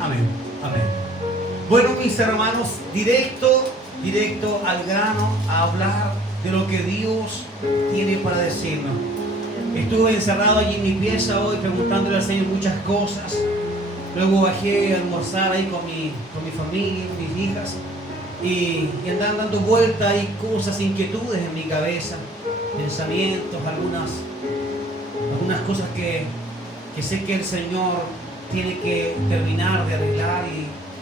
Amén. Amén. Bueno, mis hermanos, directo al grano, a hablar de lo que Dios tiene para decirnos. Estuve encerrado allí en mi pieza hoy preguntándole al Señor muchas cosas. Luego bajé a almorzar ahí con mi familia, mis hijas, y andaban dando vueltas y cosas, inquietudes en mi cabeza, pensamientos, algunas cosas que sé que el Señor tiene que terminar de arreglar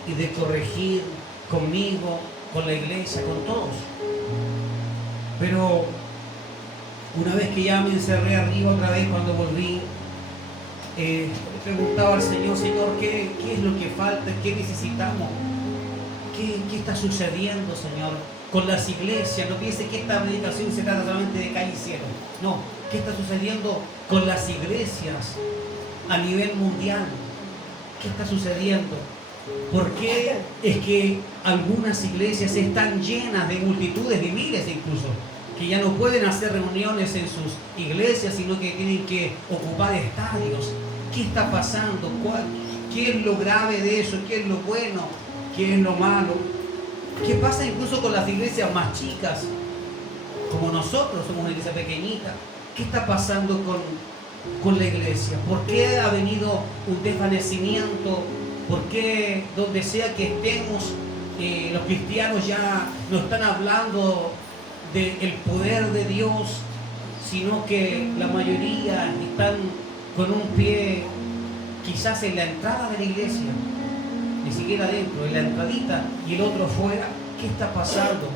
y de corregir conmigo, con la iglesia, con todos. Pero una vez que ya me encerré arriba otra vez, cuando volví, le preguntaba al Señor, ¿qué es lo que falta? ¿Qué necesitamos? ¿Qué está sucediendo, Señor, con las iglesias? No piense que esta predicación se trata solamente de calle y cielo. No, ¿qué está sucediendo con las iglesias a nivel mundial? ¿Qué está sucediendo? ¿Por qué es que algunas iglesias están llenas de multitudes, de miles incluso, que ya no pueden hacer reuniones en sus iglesias, sino que tienen que ocupar estadios? ¿Qué está pasando? ¿Qué es lo grave de eso? ¿Qué es lo bueno? ¿Qué es lo malo? ¿Qué pasa incluso con las iglesias más chicas? Como nosotros somos una iglesia pequeñita. ¿Qué está pasando con la iglesia? ¿Por qué ha venido un desvanecimiento? ¿Por qué donde sea que estemos, los cristianos ya no están hablando del poder de Dios, sino que la mayoría están con un pie quizás en la entrada de la iglesia, ni siquiera adentro, en la entradita, y el otro fuera? ¿Qué está pasando?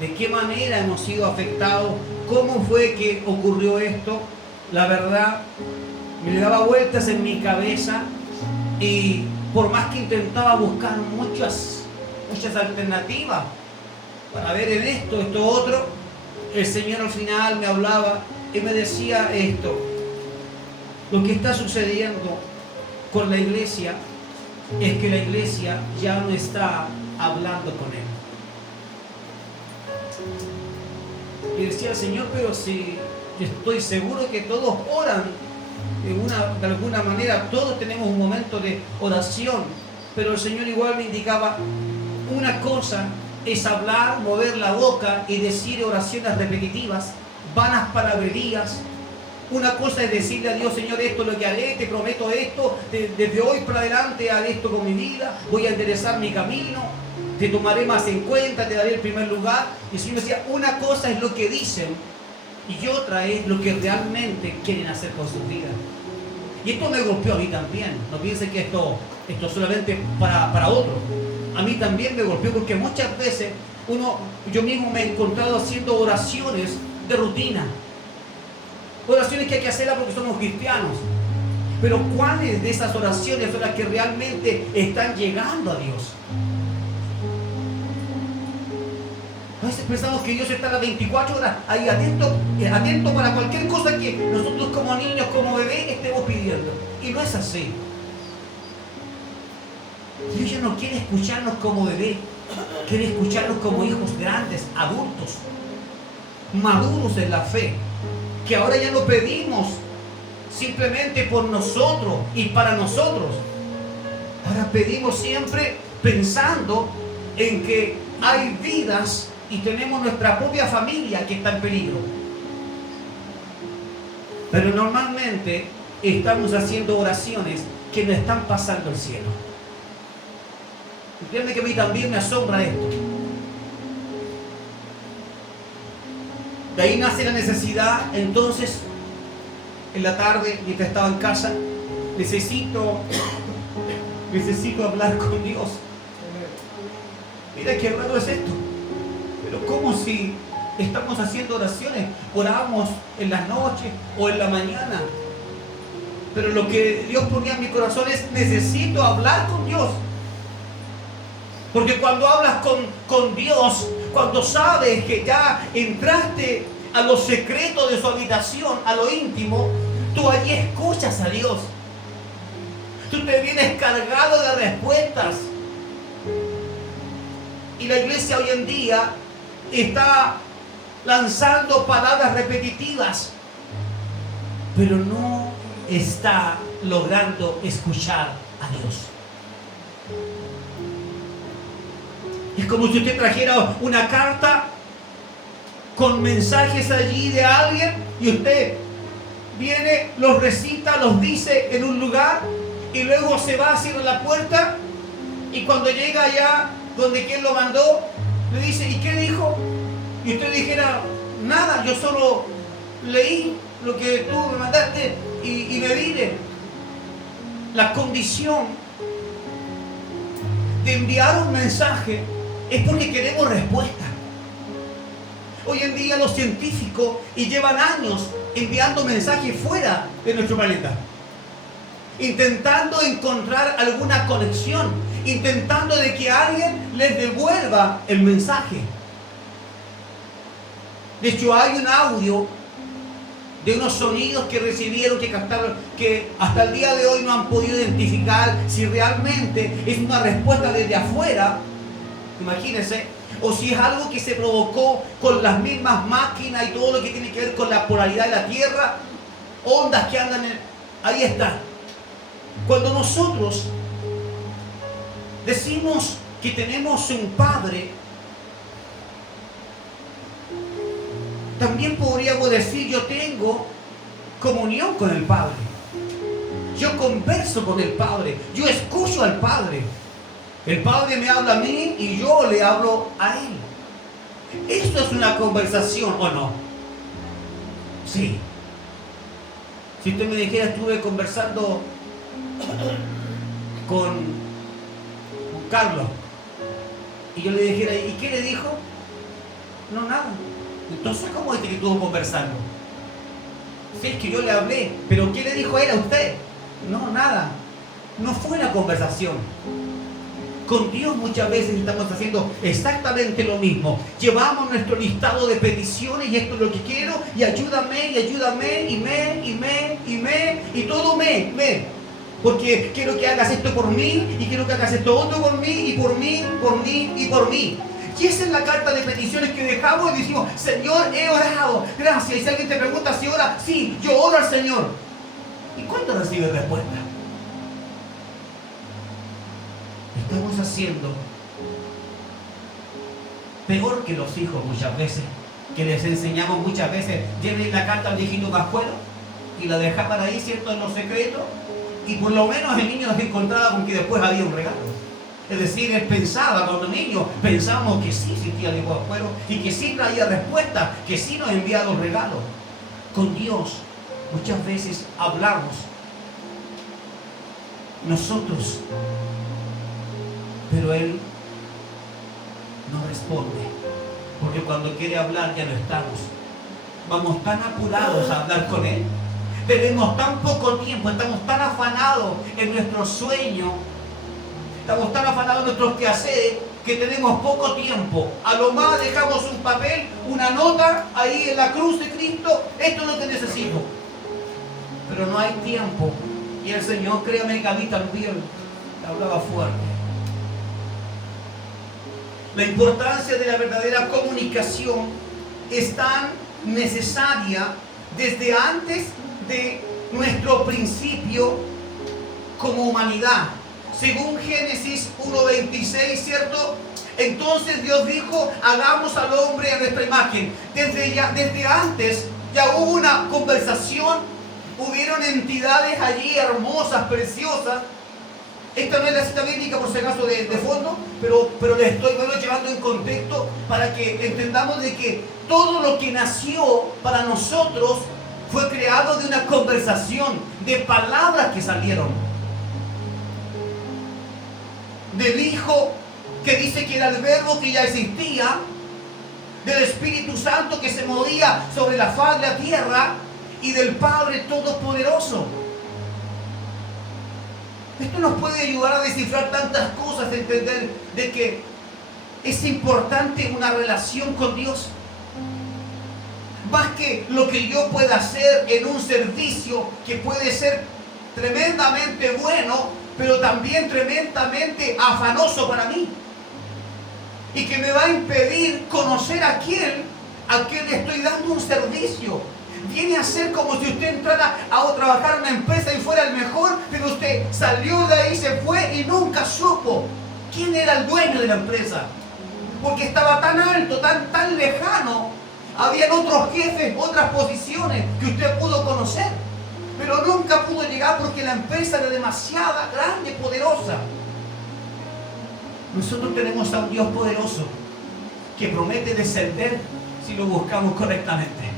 ¿De qué manera hemos sido afectados? ¿Cómo fue que ocurrió esto? La verdad, me daba vueltas en mi cabeza, y por más que intentaba buscar muchas alternativas para ver en esto otro, el Señor al final me hablaba y me decía esto: lo que está sucediendo con la iglesia es que la iglesia ya no está hablando con Él. Y decía: Señor, pero si estoy seguro que todos oran de alguna manera, todos tenemos un momento de oración, pero el Señor igual me indicaba: una cosa es hablar, mover la boca y decir oraciones repetitivas, vanas palabrerías. Una cosa es decirle a Dios: Señor, esto es lo que haré, te prometo esto, desde hoy para adelante haré esto con mi vida, voy a enderezar mi camino, te tomaré más en cuenta, te daré el primer lugar. Y el Señor decía: una cosa es lo que dicen y otra es lo que realmente quieren hacer con sus vidas. Y esto me golpeó a mí también. No piensen que esto solamente para otros. A mí también me golpeó, porque muchas veces yo mismo me he encontrado haciendo oraciones de rutina, oraciones que hay que hacerlas porque somos cristianos. Pero ¿cuáles de esas oraciones son las que realmente están llegando a Dios? A veces pensamos que Dios está a las 24 horas ahí atento para cualquier cosa que nosotros como niños, como bebés, estemos pidiendo. Y no es así. Dios ya no quiere escucharnos como bebés, quiere escucharnos como hijos grandes, adultos, maduros en la fe, que ahora ya no pedimos simplemente por nosotros y para nosotros. Ahora pedimos siempre pensando en que hay vidas y tenemos nuestra propia familia que está en peligro. Pero normalmente estamos haciendo oraciones que no están pasando el cielo. Y créanme que a mí también me asombra esto. De ahí nace la necesidad. Entonces, en la tarde, mientras estaba en casa, necesito hablar con Dios. Mira qué raro es esto. Pero como si estamos haciendo oraciones, oramos en las noches o en la mañana. Pero lo que Dios ponía en mi corazón es: necesito hablar con Dios. Porque cuando hablas con Dios, cuando sabes que ya entraste a los secretos de su habitación, a lo íntimo, tú allí escuchas a Dios. Tú te vienes cargado de respuestas. Y la iglesia hoy en día está lanzando palabras repetitivas, pero no está logrando escuchar a Dios. Es como si usted trajera una carta con mensajes allí de alguien y usted viene, los recita, los dice en un lugar y luego se va, cierra la puerta y cuando llega allá donde quien lo mandó, le dice, ¿y qué dijo? Y usted dijera, nada, yo solo leí lo que tú me mandaste y me vine. La condición de enviar un mensaje es porque queremos respuesta. Hoy en día los científicos llevan años enviando mensajes fuera de nuestro planeta, intentando encontrar alguna conexión, intentando de que alguien les devuelva el mensaje. De hecho, hay un audio de unos sonidos que recibieron, que captaron, que hasta el día de hoy no han podido identificar si realmente es una respuesta desde afuera, imagínense, o si es algo que se provocó con las mismas máquinas y todo lo que tiene que ver con la polaridad de la Tierra, ondas que andan ahí está. Cuando nosotros decimos que tenemos un Padre, también podríamos decir, yo tengo comunión con el Padre. Yo converso con el Padre. Yo escucho al Padre. El Padre me habla a mí y yo le hablo a Él. ¿Esto es una conversación o no? Sí. Si usted me dijera, estuve conversando con Carlos y yo le dijera, ¿y qué le dijo? No, nada. Entonces, ¿cómo es que estuvo conversando? Si es que yo le hablé, pero ¿qué le dijo él a usted? No, nada. No fue una conversación. Con Dios muchas veces estamos haciendo exactamente lo mismo. Llevamos nuestro listado de peticiones y esto es lo que quiero y ayúdame y todo me. Porque quiero que hagas esto por mí y quiero que hagas esto otro por mí y por mí. Y esa es la carta de peticiones que dejamos y decimos, Señor, he orado, gracias. Y si alguien te pregunta si ora, sí, yo oro al Señor. ¿Y cuándo recibes respuesta? Estamos haciendo peor que los hijos muchas veces, que les enseñamos muchas veces, lleven la carta al viejito pascuero y la dejaban ahí, ¿cierto?, en los secretos, y por lo menos el niño se encontraba con que después había un regalo. Es decir, él pensaba, cuando niños pensábamos que sí existía el hijo pascuero y que sí traía respuesta, que sí nos envía los regalos. Con Dios muchas veces hablamos nosotros, pero Él no responde, porque cuando quiere hablar ya no estamos. Vamos tan apurados a hablar con Él, tenemos tan poco tiempo, estamos tan afanados en nuestro sueño, estamos tan afanados en nuestros quehaceres que tenemos poco tiempo. A lo más dejamos un papel, una nota ahí en la cruz de Cristo, esto es lo que necesito, pero no hay tiempo. Y el Señor, créame que a mí también hablaba fuerte. La importancia de la verdadera comunicación es tan necesaria desde antes de nuestro principio como humanidad. Según Génesis 1:26, ¿cierto? Entonces Dios dijo, hagamos al hombre a nuestra imagen. Desde antes ya hubo una conversación, hubieron entidades allí hermosas, preciosas. Esta no es la cita bíblica por si acaso de fondo, pero le estoy llevando en contexto para que entendamos de que todo lo que nació para nosotros fue creado de una conversación, de palabras que salieron. Del Hijo que dice que era el Verbo que ya existía, del Espíritu Santo que se movía sobre la faz de la tierra y del Padre Todopoderoso. Esto nos puede ayudar a descifrar tantas cosas, a entender de que es importante una relación con Dios. Más que lo que yo pueda hacer en un servicio que puede ser tremendamente bueno, pero también tremendamente afanoso para mí. Y que me va a impedir conocer a quien le estoy dando un servicio. Viene a ser como si usted entrara a trabajar en una empresa y fuera el mejor, pero usted salió de ahí, se fue y nunca supo quién era el dueño de la empresa. Porque estaba tan alto, tan lejano. Habían otros jefes, otras posiciones que usted pudo conocer, pero nunca pudo llegar porque la empresa era demasiado grande, poderosa. Nosotros tenemos a un Dios poderoso que promete descender si lo buscamos correctamente.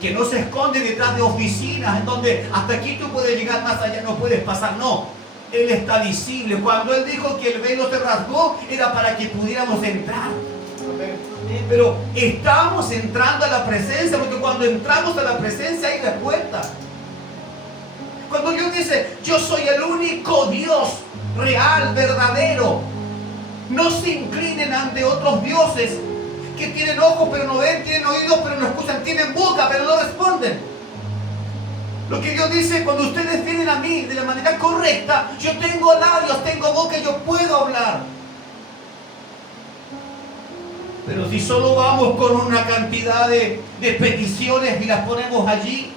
Que no se esconde detrás de oficinas en donde hasta aquí tú puedes llegar, más allá no puedes pasar. No, Él está visible. Cuando Él dijo que el velo se rasgó, era para que pudiéramos entrar. Pero estamos entrando a la presencia, porque cuando entramos a la presencia hay respuesta. Cuando Dios dice, yo soy el único Dios real, verdadero, no se inclinen ante otros dioses que tienen ojos pero no ven, tienen oídos pero no escuchan, tienen boca pero no responden. Lo que Dios dice, cuando ustedes vienen a mí de la manera correcta, yo tengo labios, tengo boca y yo puedo hablar. Pero si solo vamos con una cantidad de peticiones y las ponemos allí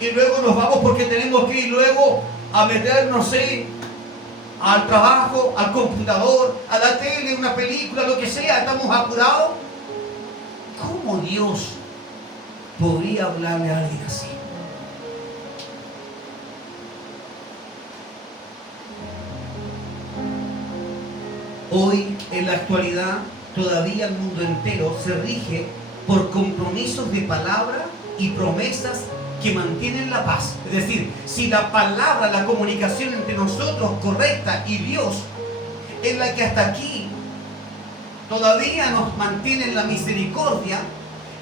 y luego nos vamos porque tenemos que ir luego a meternos al trabajo, al computador, a la tele, una película, lo que sea, estamos apurados. ¿Cómo Dios podría hablarle a alguien así? Hoy, en la actualidad, todavía el mundo entero se rige por compromisos de palabra y promesas que mantienen la paz. Es decir, si la palabra, la comunicación entre nosotros correcta y Dios es la que hasta aquí todavía nos mantiene en la misericordia,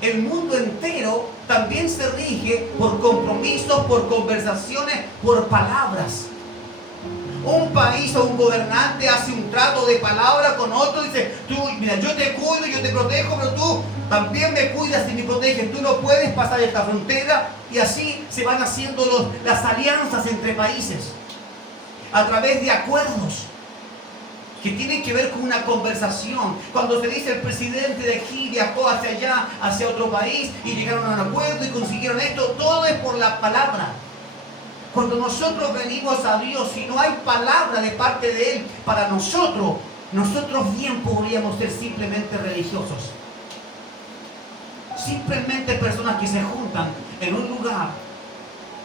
el mundo entero también se rige por compromisos, por conversaciones, por palabras. Un país o un gobernante hace un trato de palabra con otro, dice, tú, mira, yo te cuido, yo te protejo, pero tú también me cuidas y me proteges, tú no puedes pasar esta frontera, y así se van haciendo las alianzas entre países, a través de acuerdos que tienen que ver con una conversación. Cuando se dice el presidente de aquí viajó hacia allá, hacia otro país, y llegaron a un acuerdo y consiguieron esto, todo es por la palabra. Cuando nosotros venimos a Dios y no hay palabra de parte de Él para nosotros bien podríamos ser simplemente religiosos. Simplemente personas que se juntan en un lugar,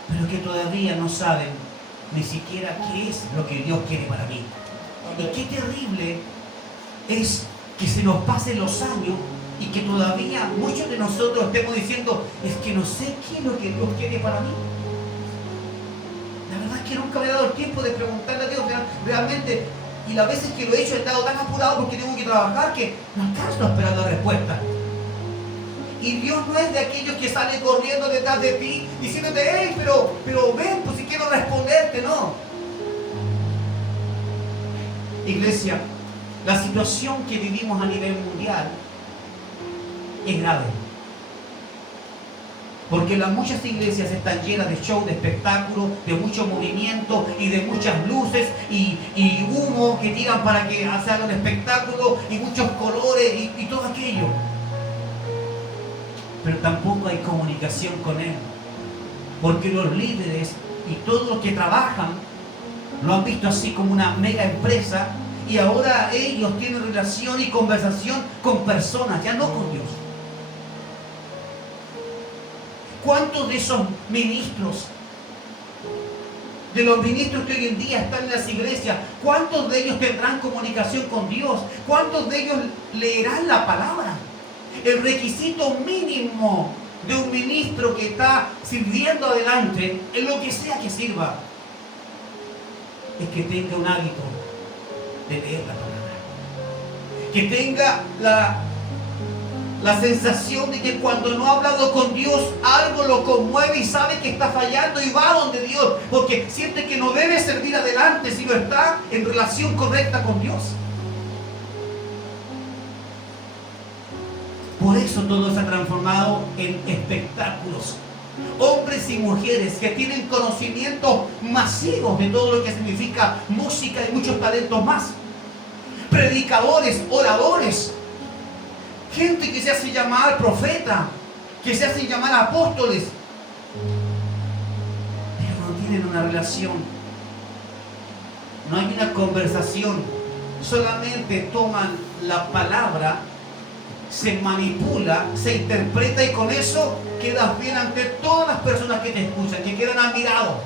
pero que todavía no saben ni siquiera qué es lo que Dios quiere para mí. Y qué terrible es que se nos pasen los años y que todavía muchos de nosotros estemos diciendo, es que no sé qué es lo que Dios quiere para mí. La verdad es que nunca me he dado el tiempo de preguntarle a Dios realmente, y las veces que lo he hecho he estado tan apurado porque tengo que trabajar que no alcanzo a esperar la respuesta. Y Dios no es de aquellos que salen corriendo detrás de ti diciéndote, hey, pero ven, pues si quiero responderte, no. Iglesia, la situación que vivimos a nivel mundial es grave. Porque muchas iglesias están llenas de show, de espectáculos, de mucho movimiento y de muchas luces y humo que tiran para que se haga un espectáculo y muchos colores y todo aquello. Pero tampoco hay comunicación con Él. Porque los líderes y todos los que trabajan lo han visto así como una mega empresa y ahora ellos tienen relación y conversación con personas, ya no con Dios. ¿Cuántos de esos ministros, de los ministros que hoy en día están en las iglesias, cuántos de ellos tendrán comunicación con Dios? ¿Cuántos de ellos leerán la palabra? El requisito mínimo de un ministro que está sirviendo adelante, en lo que sea que sirva, es que tenga un hábito de leer la palabra. Que tenga la sensación de que cuando no ha hablado con Dios, algo lo conmueve y sabe que está fallando y va donde Dios, porque siente que no debe servir adelante si no está en relación correcta con Dios. Por eso todo se ha transformado en espectáculos. Hombres y mujeres que tienen conocimientos masivos de todo lo que significa música y muchos talentos más. Predicadores, oradores, gente que se hace llamar profeta, que se hace llamar apóstoles, pero no tienen una relación no hay una conversación, solamente toman la palabra, se manipula, se interpreta y con eso quedas bien ante todas las personas que te escuchan, que quedan admirados.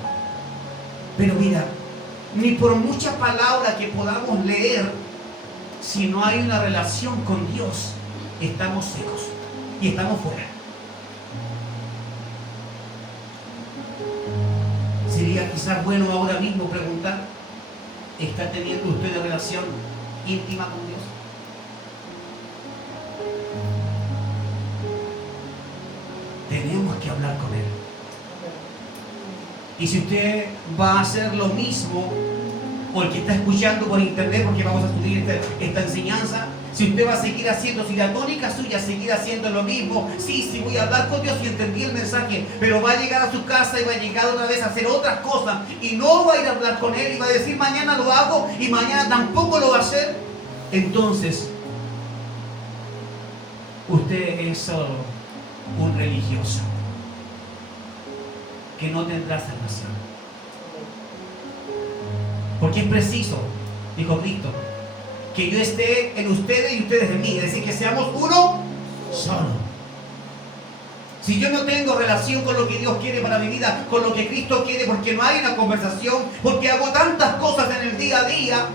Pero mira, ni por mucha palabra que podamos leer, si no hay una relación con Dios, estamos secos y estamos fuera. Sería quizás bueno ahora mismo preguntar, ¿está teniendo usted una relación íntima con Dios? Tenemos que hablar con Él. Y si usted va a hacer lo mismo, o el que está escuchando por internet, porque vamos a subir esta enseñanza, si usted va a seguir haciendo, si la tónica suya es seguir haciendo lo mismo, sí, voy a hablar con Dios y entendí el mensaje, pero va a llegar a su casa y va a llegar otra vez a hacer otras cosas y no va a ir a hablar con Él y va a decir mañana lo hago y mañana tampoco lo va a hacer, entonces usted es solo un religioso que no tendrá salvación. Porque es preciso, dijo Cristo, que yo esté en ustedes y ustedes en mí, es decir, que seamos uno solo. Si yo no tengo relación con lo que Dios quiere para mi vida, con lo que Cristo quiere, porque no hay una conversación, porque hago tantas cosas en el día a día,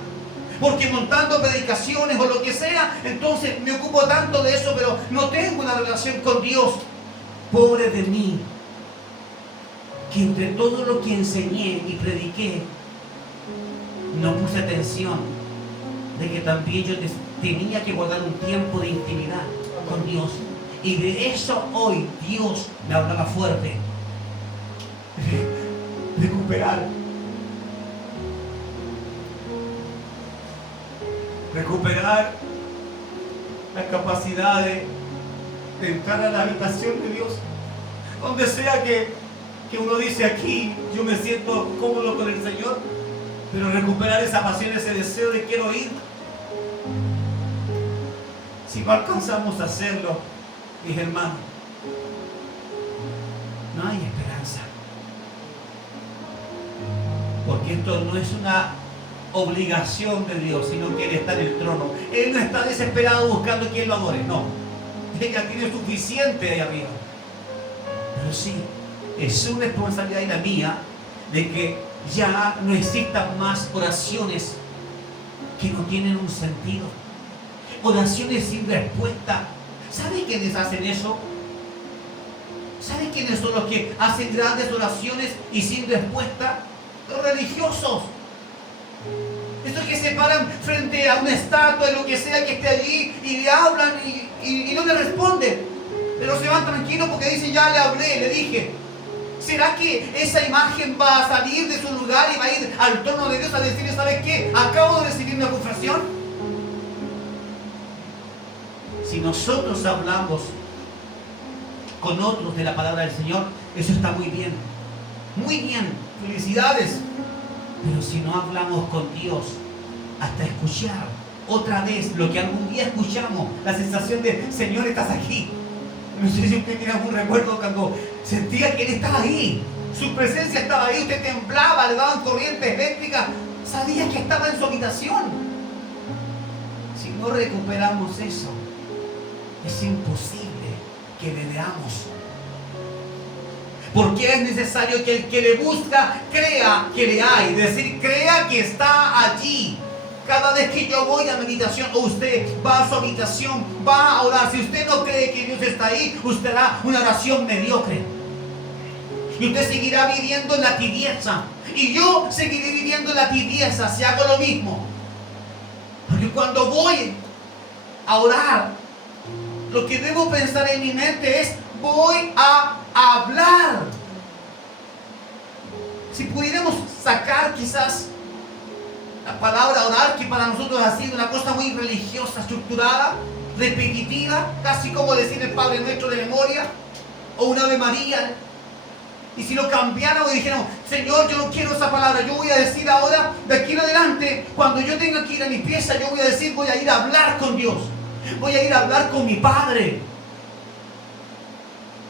porque montando predicaciones o lo que sea, entonces me ocupo tanto de eso, pero no tengo una relación con Dios. Pobre de mí, que entre todo lo que enseñé y prediqué, no puse atención de que también yo tenía que guardar un tiempo de intimidad con Dios. Y de eso hoy Dios me hablaba fuerte. Recuperar la capacidad de entrar a la habitación de Dios. Donde sea que uno dice aquí, yo me siento cómodo con el Señor, pero recuperar esa pasión, ese deseo de quiero ir. Si no alcanzamos a hacerlo, mis hermanos, no hay esperanza. Porque esto no es una obligación de Dios, sino que Él está en el trono. Él no está desesperado buscando quien lo adore, no. Él ya tiene suficiente ahí arriba. Pero sí, es su responsabilidad y la mía de que ya no existan más oraciones que no tienen un sentido. Oraciones sin respuesta. ¿Sabe quiénes hacen eso? ¿Sabe quiénes son los que hacen grandes oraciones y sin respuesta? Los religiosos. Estos que se paran frente a una estatua, lo que sea que esté allí, y le hablan y no le responden. Pero se van tranquilos porque dicen, ya le hablé, le dije. ¿Será que esa imagen va a salir de su lugar y va a ir al trono de Dios a decirle, ¿sabes qué? Acabo de recibir una confesión. Si nosotros hablamos con otros de la palabra del Señor, eso está muy bien. Muy bien, felicidades. Pero si no hablamos con Dios hasta escuchar otra vez lo que algún día escuchamos, la sensación de, Señor, estás aquí. No sé si usted tiene algún recuerdo cuando sentía que Él estaba ahí, su presencia estaba ahí, usted temblaba, le daban corriente eléctrica, sabía que estaba en su habitación. Si no recuperamos eso, es imposible que le veamos. Porque es necesario que el que le busca crea que le hay, es decir, crea que está allí. Cada vez que yo voy a meditación o usted va a su habitación, va a orar, si usted no cree que Dios está ahí, usted hará una oración mediocre. Y usted seguirá viviendo en la tibieza. Y yo seguiré viviendo en la tibieza si hago lo mismo. Porque cuando voy a orar, lo que debo pensar en mi mente es, voy a hablar. Si pudiéramos sacar quizás la palabra orar, que para nosotros ha sido una cosa muy religiosa, estructurada, repetitiva, casi como decir el Padre Nuestro de memoria, o un Ave María. Y si lo cambiáramos y dijéramos, Señor, yo no quiero esa palabra, yo voy a decir ahora, de aquí en adelante, cuando yo tenga que ir a mi pieza, yo voy a decir, voy a ir a hablar con Dios, voy a ir a hablar con mi Padre.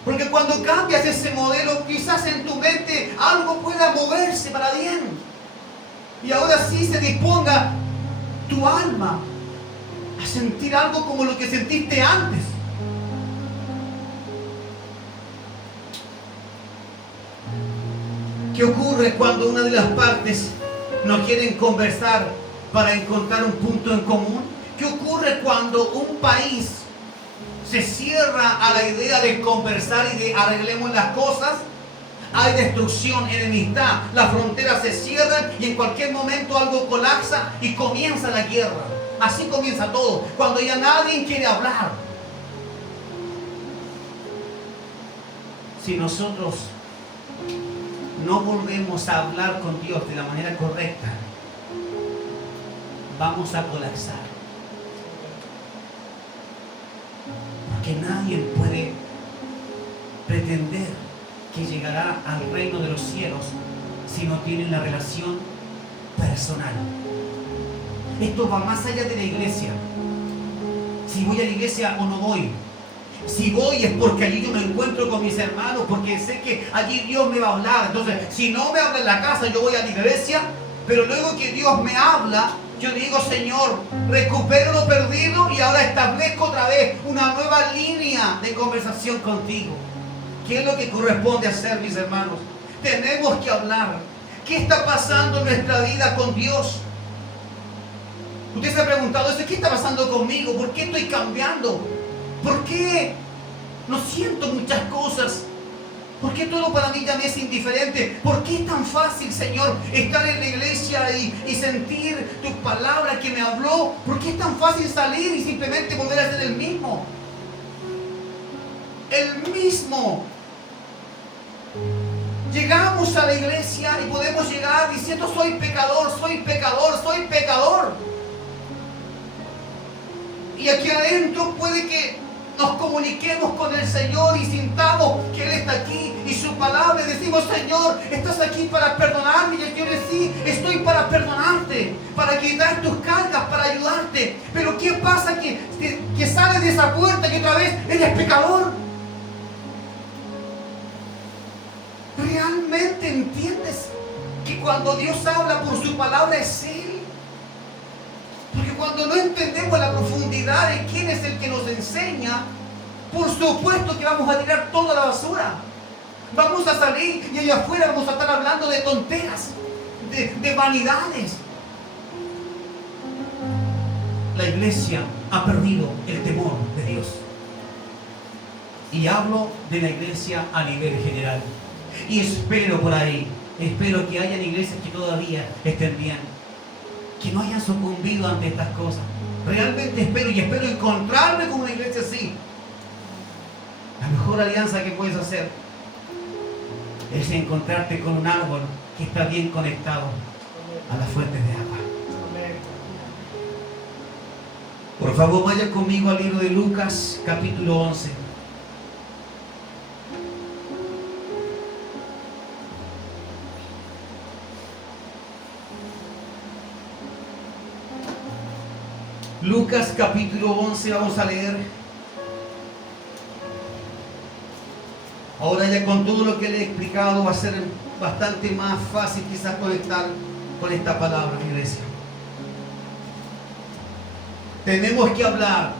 Porque cuando cambias ese modelo, quizás en tu mente algo pueda moverse para bien. Y ahora sí se disponga tu alma a sentir algo como lo que sentiste antes. ¿Qué ocurre cuando una de las partes no quieren conversar para encontrar un punto en común? ¿Qué ocurre cuando un país se cierra a la idea de conversar y de arreglemos las cosas? Hay destrucción, enemistad, las fronteras se cierran y en cualquier momento algo colapsa y comienza la guerra. Así comienza todo, cuando ya nadie quiere hablar. Si nosotros no volvemos a hablar con Dios de la manera correcta, vamos a colapsar. Porque nadie puede pretender que llegará al reino de los cielos si no tienen la relación personal. Esto va más allá de la iglesia. Si voy a la iglesia o no voy. Si voy es porque allí yo me encuentro con mis hermanos, porque sé que allí Dios me va a hablar. Entonces, si no me habla en la casa, yo voy a la iglesia, pero luego que Dios me habla, yo digo, Señor, recupero lo perdido y ahora establezco otra vez una nueva línea de conversación contigo. ¿Qué es lo que corresponde hacer, mis hermanos? Tenemos que hablar. ¿Qué está pasando en nuestra vida con Dios? Usted se ha preguntado eso, ¿qué está pasando conmigo? ¿Por qué estoy cambiando? ¿Por qué no siento muchas cosas? ¿Por qué todo para mí ya me es indiferente? ¿Por qué es tan fácil, Señor, estar en la iglesia y sentir tu palabra que me habló? ¿Por qué es tan fácil salir y simplemente volver a ser el mismo? El mismo. Llegamos a la iglesia y podemos llegar diciendo soy pecador, soy pecador, soy pecador. Y aquí adentro puede que nos comuniquemos con el Señor y sintamos que Él está aquí y su palabra y decimos, Señor, estás aquí para perdonarme. Y el Señor dice, sí, estoy para perdonarte, para quitar tus cargas, para ayudarte. Pero ¿qué pasa? Que sales de esa puerta y otra vez eres pecador. ¿Realmente entiendes que cuando Dios habla por su palabra es Él? Porque cuando no entendemos la profundidad de quién es el que nos enseña, por supuesto que vamos a tirar toda la basura. Vamos a salir y allá afuera vamos a estar hablando de tonteras, de vanidades. La iglesia ha perdido el temor de Dios. Y hablo de la iglesia a nivel general. Y espero por ahí, espero que hayan iglesias que todavía estén bien, que no hayan sucumbido ante estas cosas. Realmente espero y espero encontrarme con una iglesia así. La mejor alianza que puedes hacer es encontrarte con un árbol que está bien conectado a las fuentes de agua. Por favor, vaya conmigo al libro de Lucas, capítulo 11. Lucas capítulo 11, vamos a leer. Ahora ya con todo lo que le he explicado va a ser bastante más fácil quizás conectar con esta palabra, mi iglesia. Tenemos que hablar.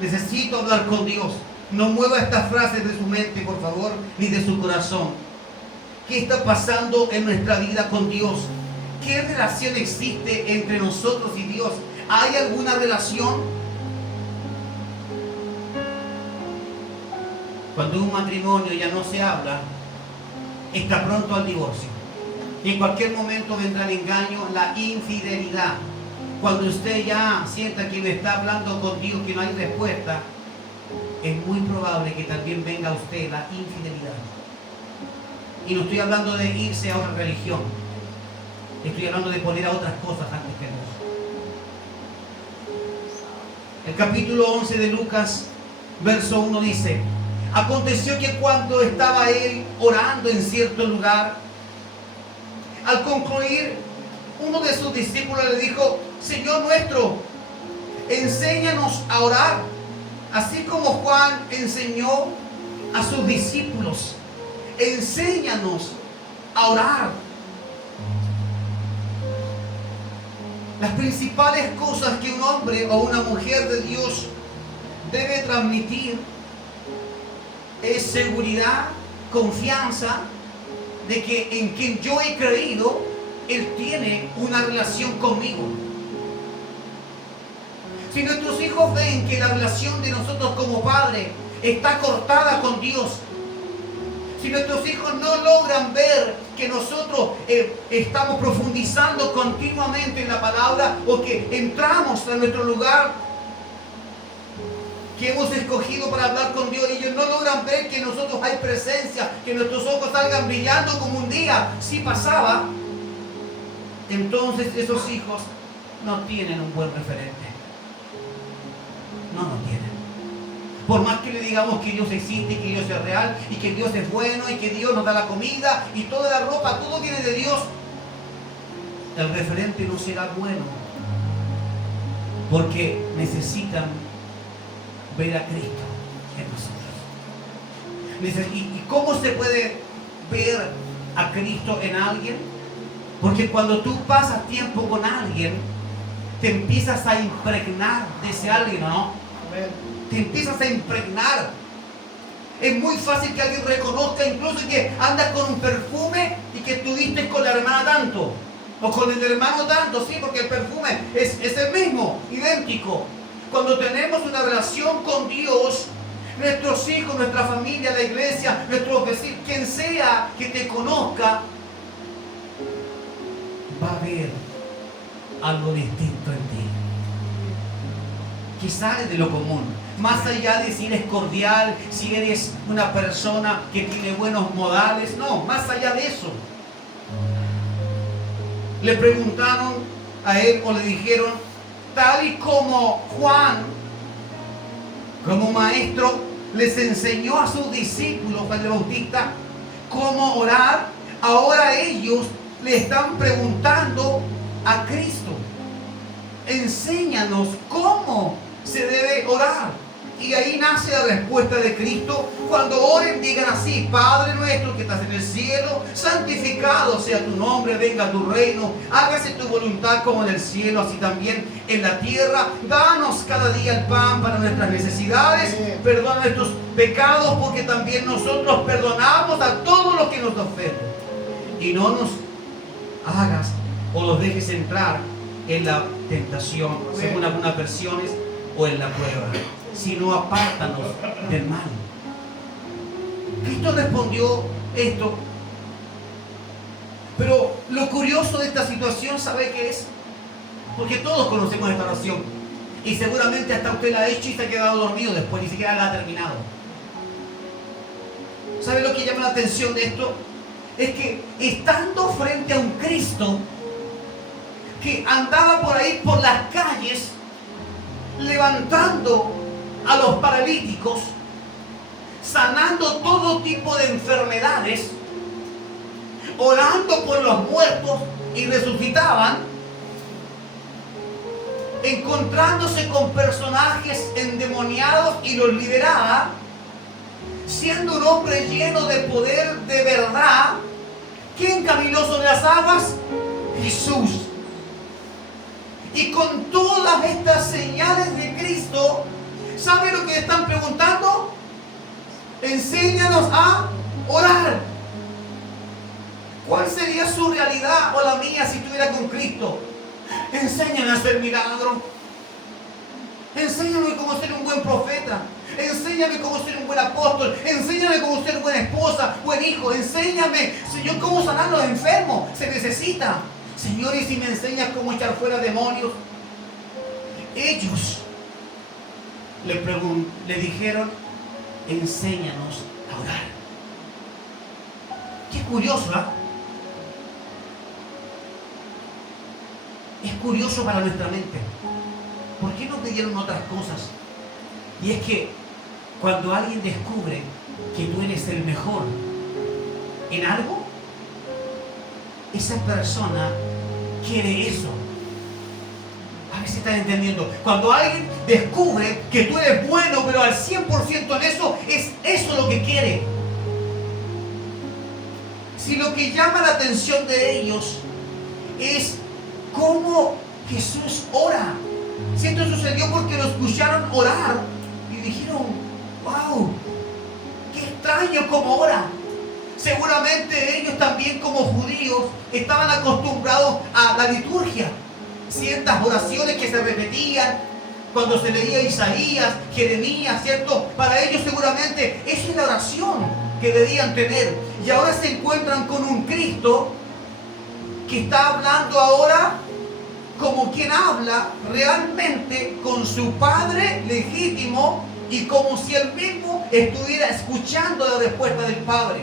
Necesito hablar con Dios. No mueva estas frases de su mente, por favor, ni de su corazón. ¿Qué está pasando en nuestra vida con Dios? ¿Qué relación existe entre nosotros y Dios? ¿Hay alguna relación? Cuando un matrimonio ya no se habla, está pronto al divorcio. Y en cualquier momento vendrá el engaño, la infidelidad. Cuando usted ya sienta que me está hablando con Dios, que no hay respuesta, es muy probable que también venga a usted la infidelidad. Y no estoy hablando de irse a otra religión. Estoy hablando de poner a otras cosas antes que Dios. El capítulo 11 de Lucas, verso 1 dice: aconteció que cuando estaba él orando en cierto lugar, al concluir, uno de sus discípulos le dijo: Señor nuestro, enséñanos a orar, así como Juan enseñó a sus discípulos. Enséñanos a orar. Las principales cosas que un hombre o una mujer de Dios debe transmitir es seguridad, confianza de que en quien yo he creído, Él tiene una relación conmigo. Si nuestros hijos ven que la relación de nosotros como padres está cortada con Dios, si nuestros hijos no logran ver que nosotros estamos profundizando continuamente en la palabra, o que entramos a nuestro lugar que hemos escogido para hablar con Dios, ellos no logran ver que en nosotros hay presencia, que nuestros ojos salgan brillando como un día sí pasaba, entonces esos hijos no tienen un buen referente. No tienen. Por más que le digamos que Dios existe, que Dios es real, y que Dios es bueno, y que Dios nos da la comida, y toda la ropa, todo viene de Dios, el referente no será bueno, porque necesitan ver a Cristo en nosotros. ¿Y cómo se puede ver a Cristo en alguien? Porque cuando tú pasas tiempo con alguien, te empiezas a impregnar de ese alguien, ¿no? Te empiezas a impregnar. Es muy fácil que alguien reconozca incluso que andas con un perfume y que estuviste con la hermana tanto, o con el hermano tanto, sí, porque el perfume es el mismo, idéntico. Cuando tenemos una relación con Dios, nuestros hijos, nuestra familia, la iglesia, nuestros vecinos, quien sea que te conozca, va a ver algo distinto en ti, que sale de lo común, más allá de si eres cordial, si eres una persona que tiene buenos modales, no, más allá de eso. Le preguntaron a él, o le dijeron, tal y como Juan, como maestro, les enseñó a sus discípulos, Juan el Bautista, cómo orar, ahora ellos le están preguntando a Cristo, enséñanos cómo se debe orar. Y ahí nace la respuesta de Cristo. Cuando oren, digan así: Padre nuestro que estás en el cielo, santificado sea tu nombre, venga tu reino, hágase tu voluntad como en el cielo, así también en la tierra. Danos cada día el pan para nuestras necesidades, perdona nuestros pecados, porque también nosotros perdonamos a todos los que nos ofenden. Y no nos hagas o los dejes entrar en la tentación, según algunas versiones, o en la prueba, sino apártanos del mal. Cristo respondió esto. Pero lo curioso de esta situación, ¿sabe qué es? Porque todos conocemos esta oración, y seguramente hasta usted la ha hecho y se ha quedado dormido después, ni siquiera la ha terminado. ¿Sabe lo que llama la atención de esto? Es que estando frente a un Cristo que andaba por ahí por las calles levantando a los paralíticos, sanando todo tipo de enfermedades, orando por los muertos y resucitaban, encontrándose con personajes endemoniados y los liberaba, siendo un hombre lleno de poder de verdad. ¿Quién caminó sobre las aguas? Jesús. Y con todas estas señales de Cristo, ¿sabe lo que están preguntando? Enséñanos a orar. ¿Cuál sería su realidad o la mía si estuviera con Cristo? Enséñame a hacer milagros. Enséñame cómo ser un buen profeta. Enséñame cómo ser un buen apóstol. Enséñame cómo ser buena esposa, buen hijo. Enséñame, Señor, cómo sanar a los enfermos. Se necesita. Señor, y si me enseñas cómo echar fuera demonios. Ellos le dijeron: enséñanos a orar. Qué curioso, ¿eh? Es curioso para nuestra mente. ¿Por qué no pidieron otras cosas? Y es que cuando alguien descubre que tú eres el mejor en algo, esa persona quiere eso. A ver si están entendiendo. Cuando alguien descubre que tú eres bueno, pero al 100% en eso, es eso lo que quiere. Si lo que llama la atención de ellos es cómo Jesús ora. Si esto sucedió porque lo escucharon orar y dijeron, wow, qué extraño como ora. Seguramente ellos también como judíos estaban acostumbrados a la liturgia, ciertas oraciones que se repetían cuando se leía Isaías, Jeremías, ¿cierto? Para ellos seguramente esa es la oración que debían tener. Y ahora se encuentran con un Cristo que está hablando ahora como quien habla realmente con su Padre legítimo y como si él mismo estuviera escuchando la respuesta del Padre.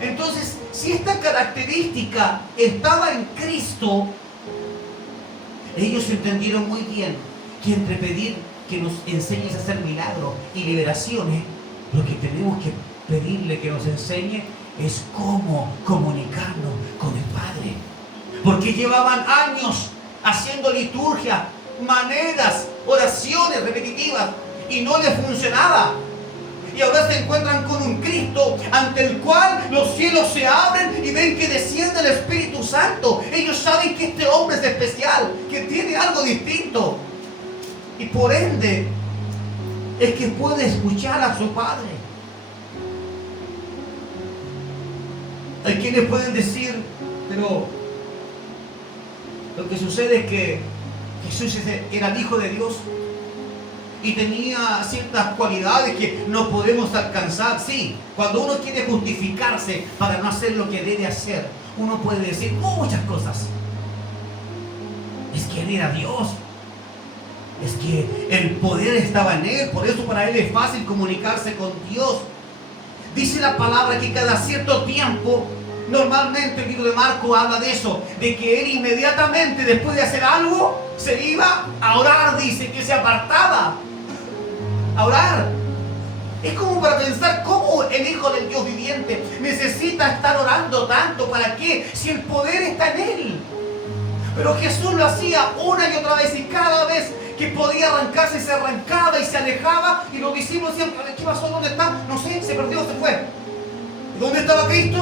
Entonces, si esta característica estaba en Cristo, ellos entendieron muy bien que entre pedir que nos enseñes a hacer milagros y liberaciones, lo que tenemos que pedirle que nos enseñe es cómo comunicarnos con el Padre. Porque llevaban años haciendo liturgia, maneras, oraciones repetitivas y no les funcionaba. Y ahora se encuentran con un Cristo ante el cual los cielos se abren y ven que desciende el Espíritu Santo. Ellos saben que este hombre es especial, que tiene algo distinto. Y por ende es que puede escuchar a su Padre. Hay quienes pueden decir, pero lo que sucede es que Jesús era el Hijo de Dios y tenía ciertas cualidades que no podemos alcanzar. Sí, cuando uno quiere justificarse para no hacer lo que debe hacer, uno puede decir muchas cosas. Es que Él era Dios. Es que el poder estaba en Él, por eso para Él es fácil comunicarse con Dios. Dice la palabra que cada cierto tiempo, normalmente el libro de Marcos habla de eso, de que Él inmediatamente después de hacer algo, se iba a orar, dice, que se apartaba a orar. Es como para pensar cómo el Hijo del Dios viviente necesita estar orando tanto. ¿Para qué? Si el poder está en Él. Pero Jesús lo hacía una y otra vez, y cada vez que podía arrancarse, se arrancaba y se alejaba, y los discípulos decían, ¿qué pasó? ¿Dónde está? No sé, se perdió, se fue. ¿Dónde estaba Cristo?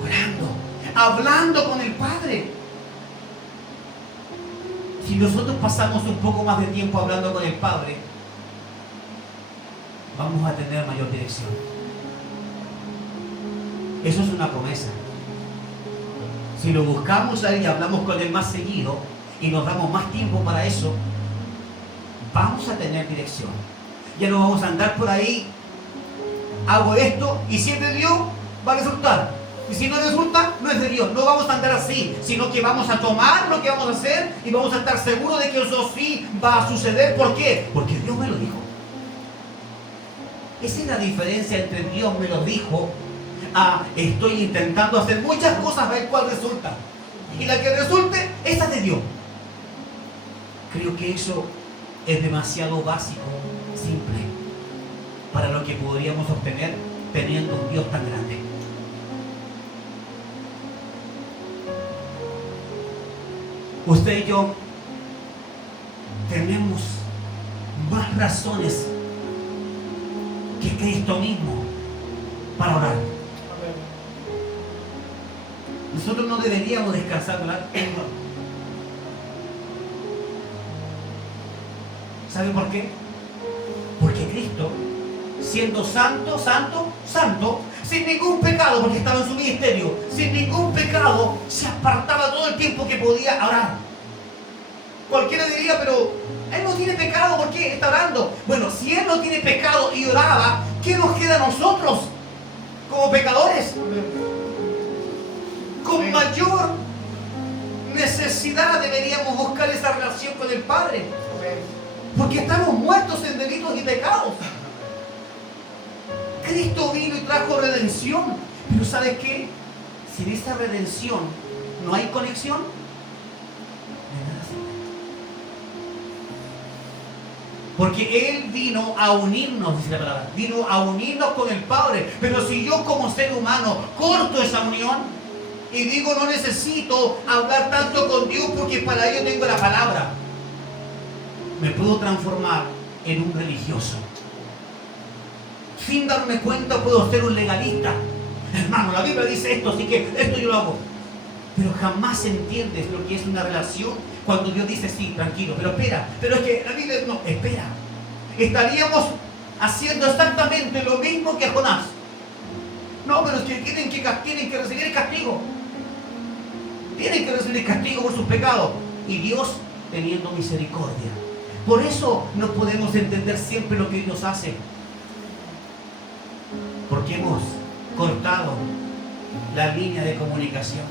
Orando, hablando con el Padre. Si nosotros pasamos un poco más de tiempo hablando con el Padre, vamos a tener mayor dirección. Eso es una promesa. Si lo buscamos a Él y hablamos con Él más seguido y nos damos más tiempo para eso, vamos a tener dirección. Ya no vamos a andar por ahí, hago esto y si es de Dios va a resultar. Y si no resulta, no es de Dios. No vamos a andar así, sino que vamos a tomar lo que vamos a hacer y vamos a estar seguros de que eso sí va a suceder. ¿Por qué? Porque Dios me lo dijo. Esa es la diferencia entre Dios me lo dijo a estoy intentando hacer muchas cosas a ver cuál resulta. Y la que resulte, esa es de Dios. Creo que eso es demasiado básico, simple, para lo que podríamos obtener teniendo un Dios tan grande. Usted y yo tenemos más razones que Cristo mismo para orar. Nosotros no deberíamos descansar, ¿verdad? ¿Sabe por qué? Porque Cristo, siendo santo, santo, santo, sin ningún pecado, porque estaba en su ministerio, sin ningún pecado, se apartaba todo el tiempo que podía orar. Cualquiera diría, pero Él no tiene pecado, ¿por qué está orando? Bueno, si Él no tiene pecado y oraba, ¿qué nos queda a nosotros como pecadores? Con mayor necesidad deberíamos buscar esa relación con el Padre, porque estamos muertos en delitos y pecados. Cristo vino y trajo redención, pero ¿sabes qué? Sin esa redención no hay conexión, de nada sirve. Porque Él vino a unirnos, dice la palabra, vino a unirnos con el Padre. Pero si yo como ser humano corto esa unión y digo no necesito hablar tanto con Dios porque para ello tengo la palabra, me puedo transformar en un religioso. Sin darme cuenta puedo ser un legalista. Hermano, la Biblia dice esto, así que esto yo lo hago. pero jamás entiendes lo que es una relación cuando Dios dice, sí, tranquilo, pero espera, pero es que la Biblia no, espera. Estaríamos haciendo exactamente lo mismo que Jonás. No, pero es que tienen que recibir el castigo. Tienen que recibir el castigo por sus pecados. Y Dios teniendo misericordia. Por eso no podemos entender siempre lo que Dios hace. Porque hemos cortado la línea de comunicación.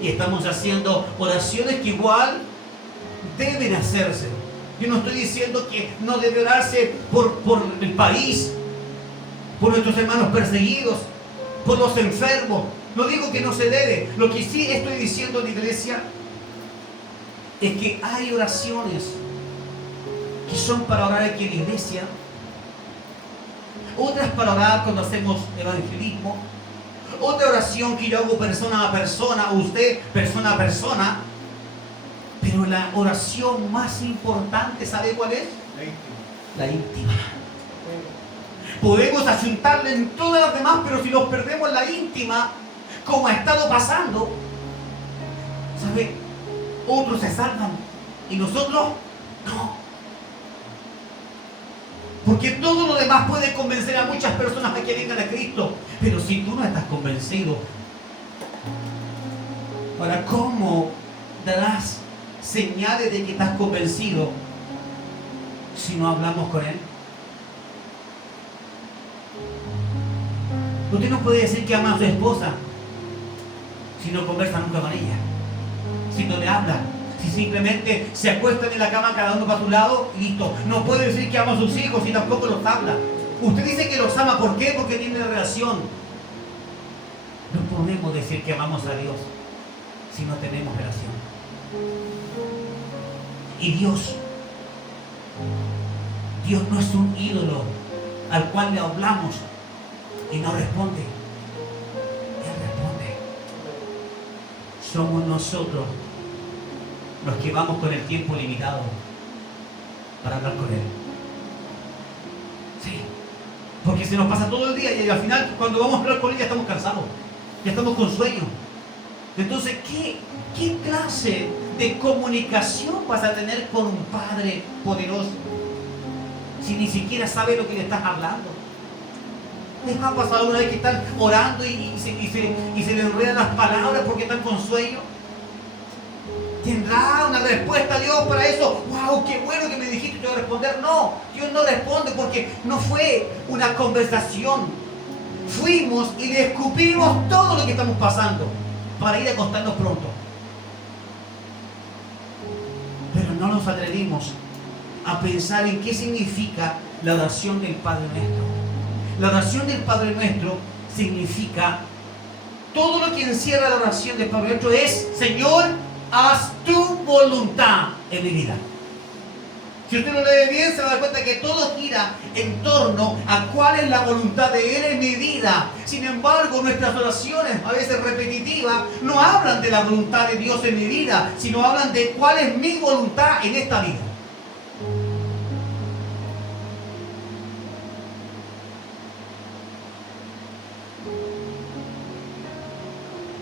Y estamos haciendo oraciones que igual deben hacerse. Yo no estoy diciendo que no debe orarse por el país, por nuestros hermanos perseguidos, por los enfermos. No digo que no se debe. Lo que sí estoy diciendo en la iglesia es que hay oraciones que son para orar aquí en la iglesia, otras para orar cuando hacemos evangelismo, otra oración que yo hago persona a persona, usted persona a persona. Pero la oración más importante, ¿sabe cuál es? La íntima. Podemos asuntarle en todas las demás, pero si nos perdemos la íntima, como ha estado pasando, ¿sabe? Otros se salvan y nosotros no. Porque todo lo demás puede convencer a muchas personas a que vengan a Cristo, pero si tú no estás convencido, ¿para cómo darás señales de que estás convencido si no hablamos con Él? Usted no puede decir que ama a su esposa si no conversa nunca con ella, si no le habla, si simplemente se acuestan en la cama cada uno para su lado y listo. No puede decir que ama a sus hijos si tampoco los habla. Usted dice que los ama, ¿por qué? Porque tiene relación. No podemos decir que amamos a Dios si no tenemos relación. Y Dios no es un ídolo al cual le hablamos y no responde. Él responde. Somos nosotros los que vamos con el tiempo limitado para hablar con Él. Sí, porque se nos pasa todo el día y al final cuando vamos a hablar con Él ya estamos cansados, ya estamos con sueño. Entonces, ¿qué clase de comunicación vas a tener con un Padre poderoso si ni siquiera sabe lo que le estás hablando? ¿Les ha pasado una vez que están orando y se le enredan las palabras porque están con sueño? ¿Tendrá una respuesta a Dios para eso? ¡Wow! ¡Qué bueno que me dijiste! Yo voy a responder. No, Dios no responde porque no fue una conversación. Fuimos y le escupimos todo lo que estamos pasando para ir a acostarnos pronto. Pero no nos atrevimos a pensar en qué significa la oración del Padre Nuestro. La oración del Padre Nuestro significa, todo lo que encierra la oración del Padre Nuestro es: Señor, haz tu voluntad en mi vida. Si usted lo lee bien, se va a dar cuenta que todo gira en torno a cuál es la voluntad de Él en mi vida. Sin embargo, nuestras oraciones, a veces repetitivas, no hablan de la voluntad de Dios en mi vida, sino hablan de cuál es mi voluntad en esta vida.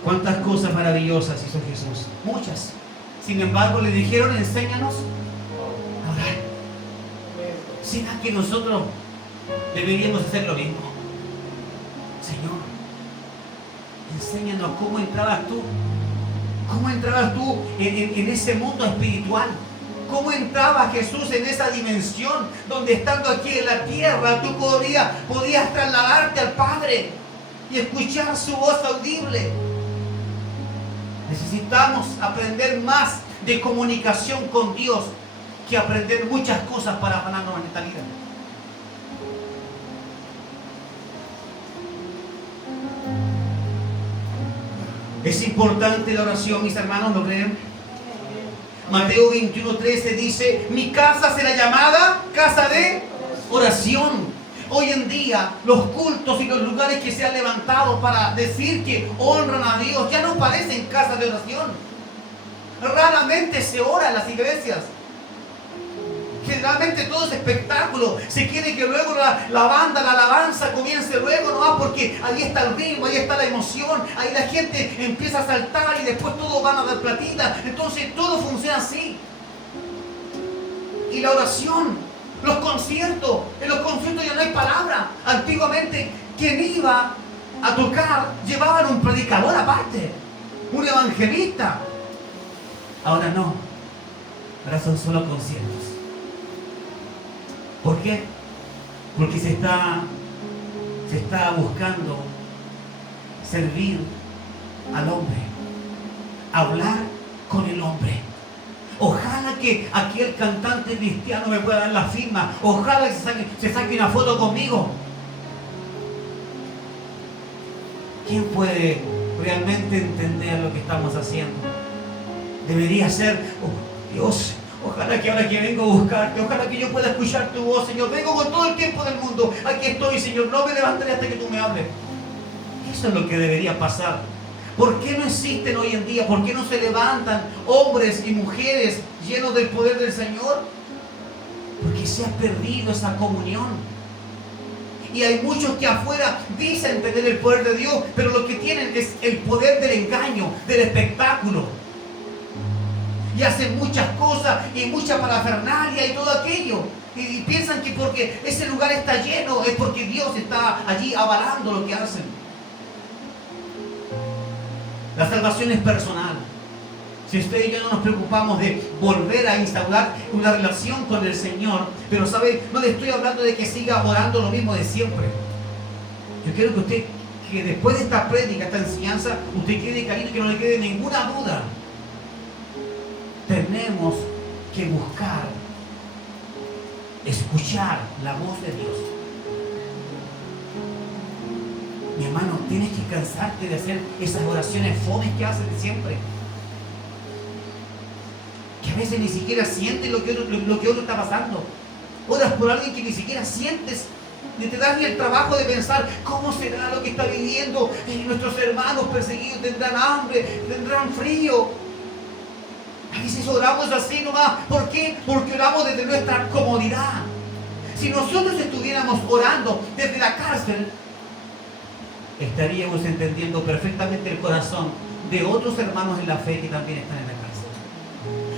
¿Cuántas cosas maravillosas hizo Jesús? Muchas. Sin embargo, le dijeron: enséñanos a orar. ¿Será que nosotros deberíamos hacer lo mismo? Señor, enséñanos cómo entrabas tú. ¿Cómo entrabas tú en ese mundo espiritual? ¿Cómo entraba Jesús en esa dimensión donde, estando aquí en la tierra, tú podías trasladarte al Padre y escuchar su voz audible? Necesitamos aprender más de comunicación con Dios que aprender muchas cosas para afanarnos en esta vida. Es importante la oración, mis hermanos, ¿lo creen? Mateo 21:13 dice: mi casa será llamada casa de oración. Hoy en día, los cultos y los lugares que se han levantado para decir que honran a Dios ya no parecen casas de oración. Raramente se ora en las iglesias. Generalmente todo es espectáculo. Se quiere que luego la banda, la alabanza comience luego nomás porque ahí está el ritmo, ahí está la emoción, ahí la gente empieza a saltar y después todos van a dar platita. Entonces todo funciona así. Y la oración, los conciertos, en los conciertos ya no hay palabra. Antiguamente quien iba a tocar llevaban un predicador aparte, un evangelista. Ahora no, ahora son solo conciertos. ¿Por qué? Porque se está buscando servir al hombre, hablar con el hombre. Ojalá que aquí el cantante cristiano me pueda dar la firma. Ojalá que se saque una foto conmigo. ¿Quién puede realmente entender lo que estamos haciendo? Debería ser, oh, Dios, ojalá que ahora que vengo a buscarte, ojalá que yo pueda escuchar tu voz, Señor. Vengo con todo el tiempo del mundo. Aquí estoy, Señor. No me levantaré hasta que tú me hables. Eso es lo que debería pasar. ¿Por qué no existen hoy en día? ¿Por qué no se levantan hombres y mujeres llenos del poder del Señor? Porque se ha perdido esa comunión. Y hay muchos que afuera dicen tener el poder de Dios, pero lo que tienen es el poder del engaño, del espectáculo. Y hacen muchas cosas y mucha parafernalia y todo aquello. Y piensan que porque ese lugar está lleno es porque Dios está allí avalando lo que hacen. La salvación es personal. Si usted y yo no nos preocupamos de volver a instaurar una relación con el Señor, pero ¿sabe? No le estoy hablando de que siga orando lo mismo de siempre. Yo quiero que usted, que después de esta prédica, esta enseñanza, usted quede caliente, que no le quede ninguna duda. Tenemos que buscar, escuchar la voz de Dios. Mi hermano, tienes que cansarte de hacer esas oraciones fomes que haces de siempre. Que a veces ni siquiera sientes lo que otro está pasando. Oras por alguien que ni siquiera sientes, ni te das ni el trabajo de pensar cómo será lo que está viviendo. Nuestros hermanos perseguidos tendrán hambre, tendrán frío. A veces oramos así nomás. ¿Por qué? Porque oramos desde nuestra comodidad. Si nosotros estuviéramos orando desde la cárcel, estaríamos entendiendo perfectamente el corazón de otros hermanos en la fe que también están en la cárcel.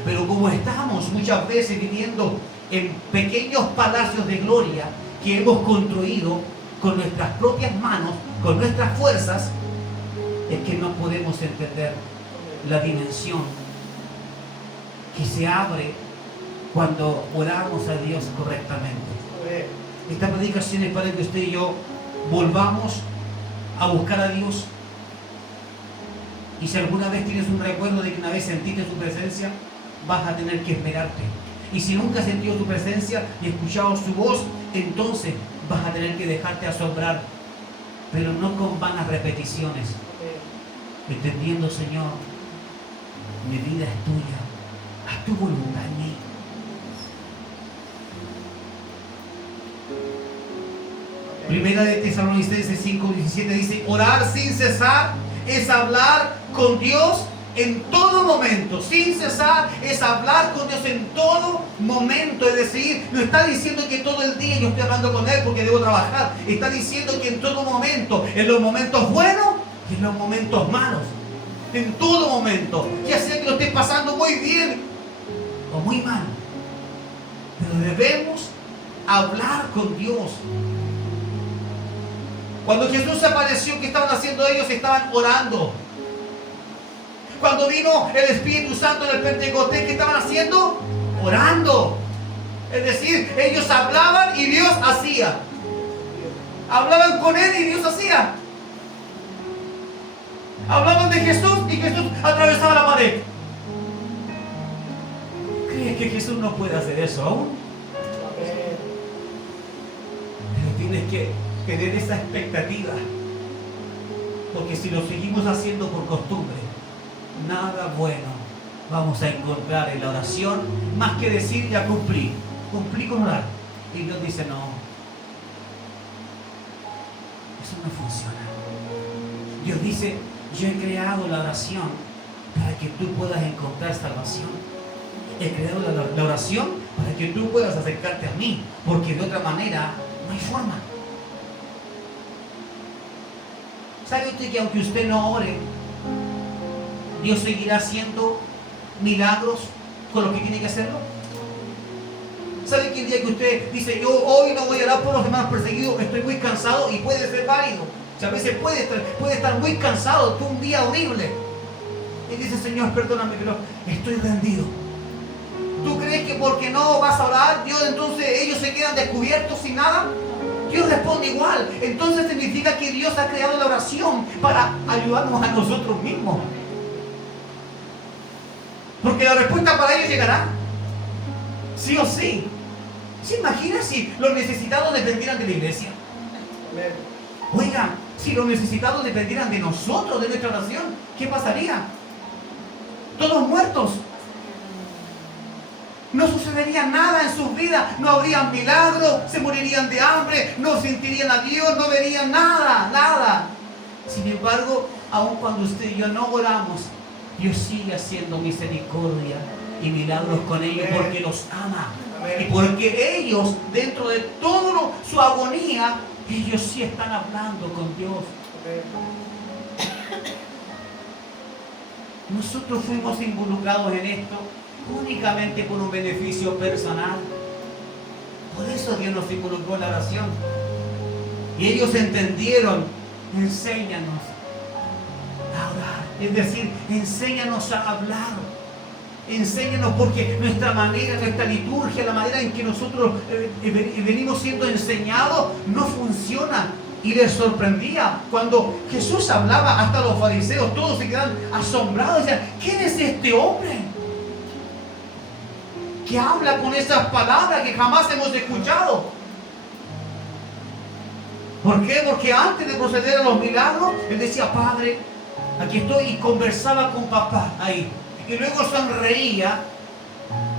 Pero como estamos muchas veces viviendo en pequeños palacios de gloria que hemos construido con nuestras propias manos, con nuestras fuerzas, es que no podemos entender la dimensión que se abre cuando oramos a Dios correctamente. Esta predicación es para que usted y yo volvamos a buscar a Dios. Y si alguna vez tienes un recuerdo de que una vez sentiste su presencia, vas a tener que esmerarte. Y si nunca has sentido su presencia y escuchado su voz, entonces vas a tener que dejarte asombrar, pero no con vanas repeticiones, entendiendo: Señor, mi vida es tuya, haz tu voluntad en mí. Primera de Tesalonicenses 5:17 dice: orar sin cesar es hablar con Dios en todo momento. Sin cesar es hablar con Dios en todo momento. Es decir, no está diciendo que todo el día yo estoy hablando con Él porque debo trabajar. Está diciendo que en todo momento, en los momentos buenos y en los momentos malos. En todo momento. Ya sea que lo esté pasando muy bien o muy mal. Pero debemos hablar con Dios. Cuando Jesús se apareció, ¿qué estaban haciendo ellos? Estaban orando. Cuando vino el Espíritu Santo en el Pentecostés, ¿qué estaban haciendo? Orando. Es decir, ellos hablaban y Dios hacía. Hablaban con Él y Dios hacía. Hablaban de Jesús y Jesús atravesaba la pared. ¿Crees que Jesús no puede hacer eso aún? Pero tienes que tener esa expectativa, porque si lo seguimos haciendo por costumbre, nada bueno vamos a encontrar en la oración, más que decir: ya cumplí con orar. Y Dios dice: no, eso no funciona. Dios dice: yo he creado la oración para que tú puedas encontrar salvación. He creado la oración para que tú puedas acercarte a mí, porque de otra manera no hay forma. ¿Sabe usted que aunque usted no ore, Dios seguirá haciendo milagros con lo que tiene que hacerlo? ¿Sabe que el día que usted dice, yo hoy no voy a orar por los hermanos perseguidos, estoy muy cansado, y puede ser válido? O sea, a veces puede estar muy cansado, fue un día horrible. Y dice, Señor, perdóname, pero estoy rendido. ¿Tú crees que porque no vas a orar, Dios, entonces ellos se quedan descubiertos sin nada? Dios responde igual. Entonces significa que Dios ha creado la oración para ayudarnos a nosotros mismos. Porque la respuesta para ellos llegará. Sí o sí. ¿Se imagina si los necesitados dependieran de la iglesia? Oiga, si los necesitados dependieran de nosotros, de nuestra oración, ¿qué pasaría? Todos muertos. No sucedería nada en sus vidas, no habrían milagros, se morirían de hambre, no sentirían a Dios, no verían nada, nada. Sin embargo, aun cuando usted y yo no oramos, Dios sigue haciendo misericordia y milagros con ellos porque los ama. Y porque ellos, dentro de toda su agonía, ellos sí están hablando con Dios. Nosotros fuimos involucrados en esto únicamente por un beneficio personal. Por eso Dios nos involucró en la oración. Y ellos entendieron, enséñanos a orar. Es decir, enséñanos a hablar. Enséñanos, porque nuestra manera, nuestra liturgia, la manera en que nosotros venimos siendo enseñados no funciona. Y les sorprendía cuando Jesús hablaba, hasta los fariseos todos se quedan asombrados. Decían, ¿quién es este hombre que habla con esas palabras que jamás hemos escuchado? ¿Por qué? Porque antes de proceder a los milagros, él decía, Padre, aquí estoy, y conversaba con papá ahí. Y luego sonreía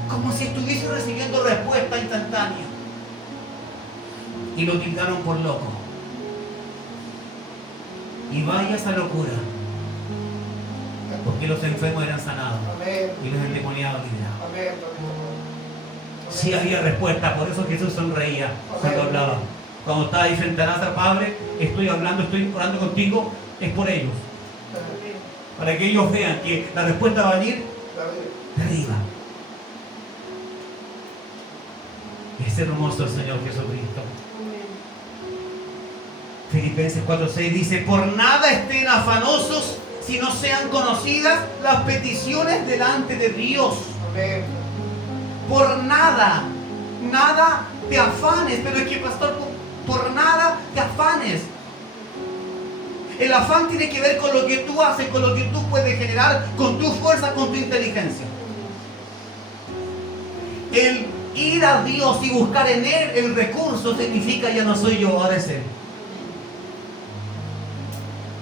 como si estuviese recibiendo respuesta instantánea. Y lo tildaron por loco. Y vaya esa locura. Porque los enfermos eran sanados. Amén. Y los endemoniados liberados. Amén. Sí había respuesta, por eso Jesús sonreía. Amén. Cuando hablaba. Cuando estaba ahí frente a Lázaro, Padre, estoy hablando, estoy orando contigo, es por ellos. Amén. Para que ellos vean que la respuesta va a venir de arriba. Es hermoso el Señor Jesucristo. Filipenses 4:6 dice, por nada estén afanosos si no sean conocidas las peticiones delante de Dios. Amén. Por nada, nada te afanes. Pero es que, pastor, por nada te afanes. El afán tiene que ver con lo que tú haces, con lo que tú puedes generar, con tu fuerza, con tu inteligencia. El ir a Dios y buscar en Él el recurso significa, ya no soy yo, ahora es Él.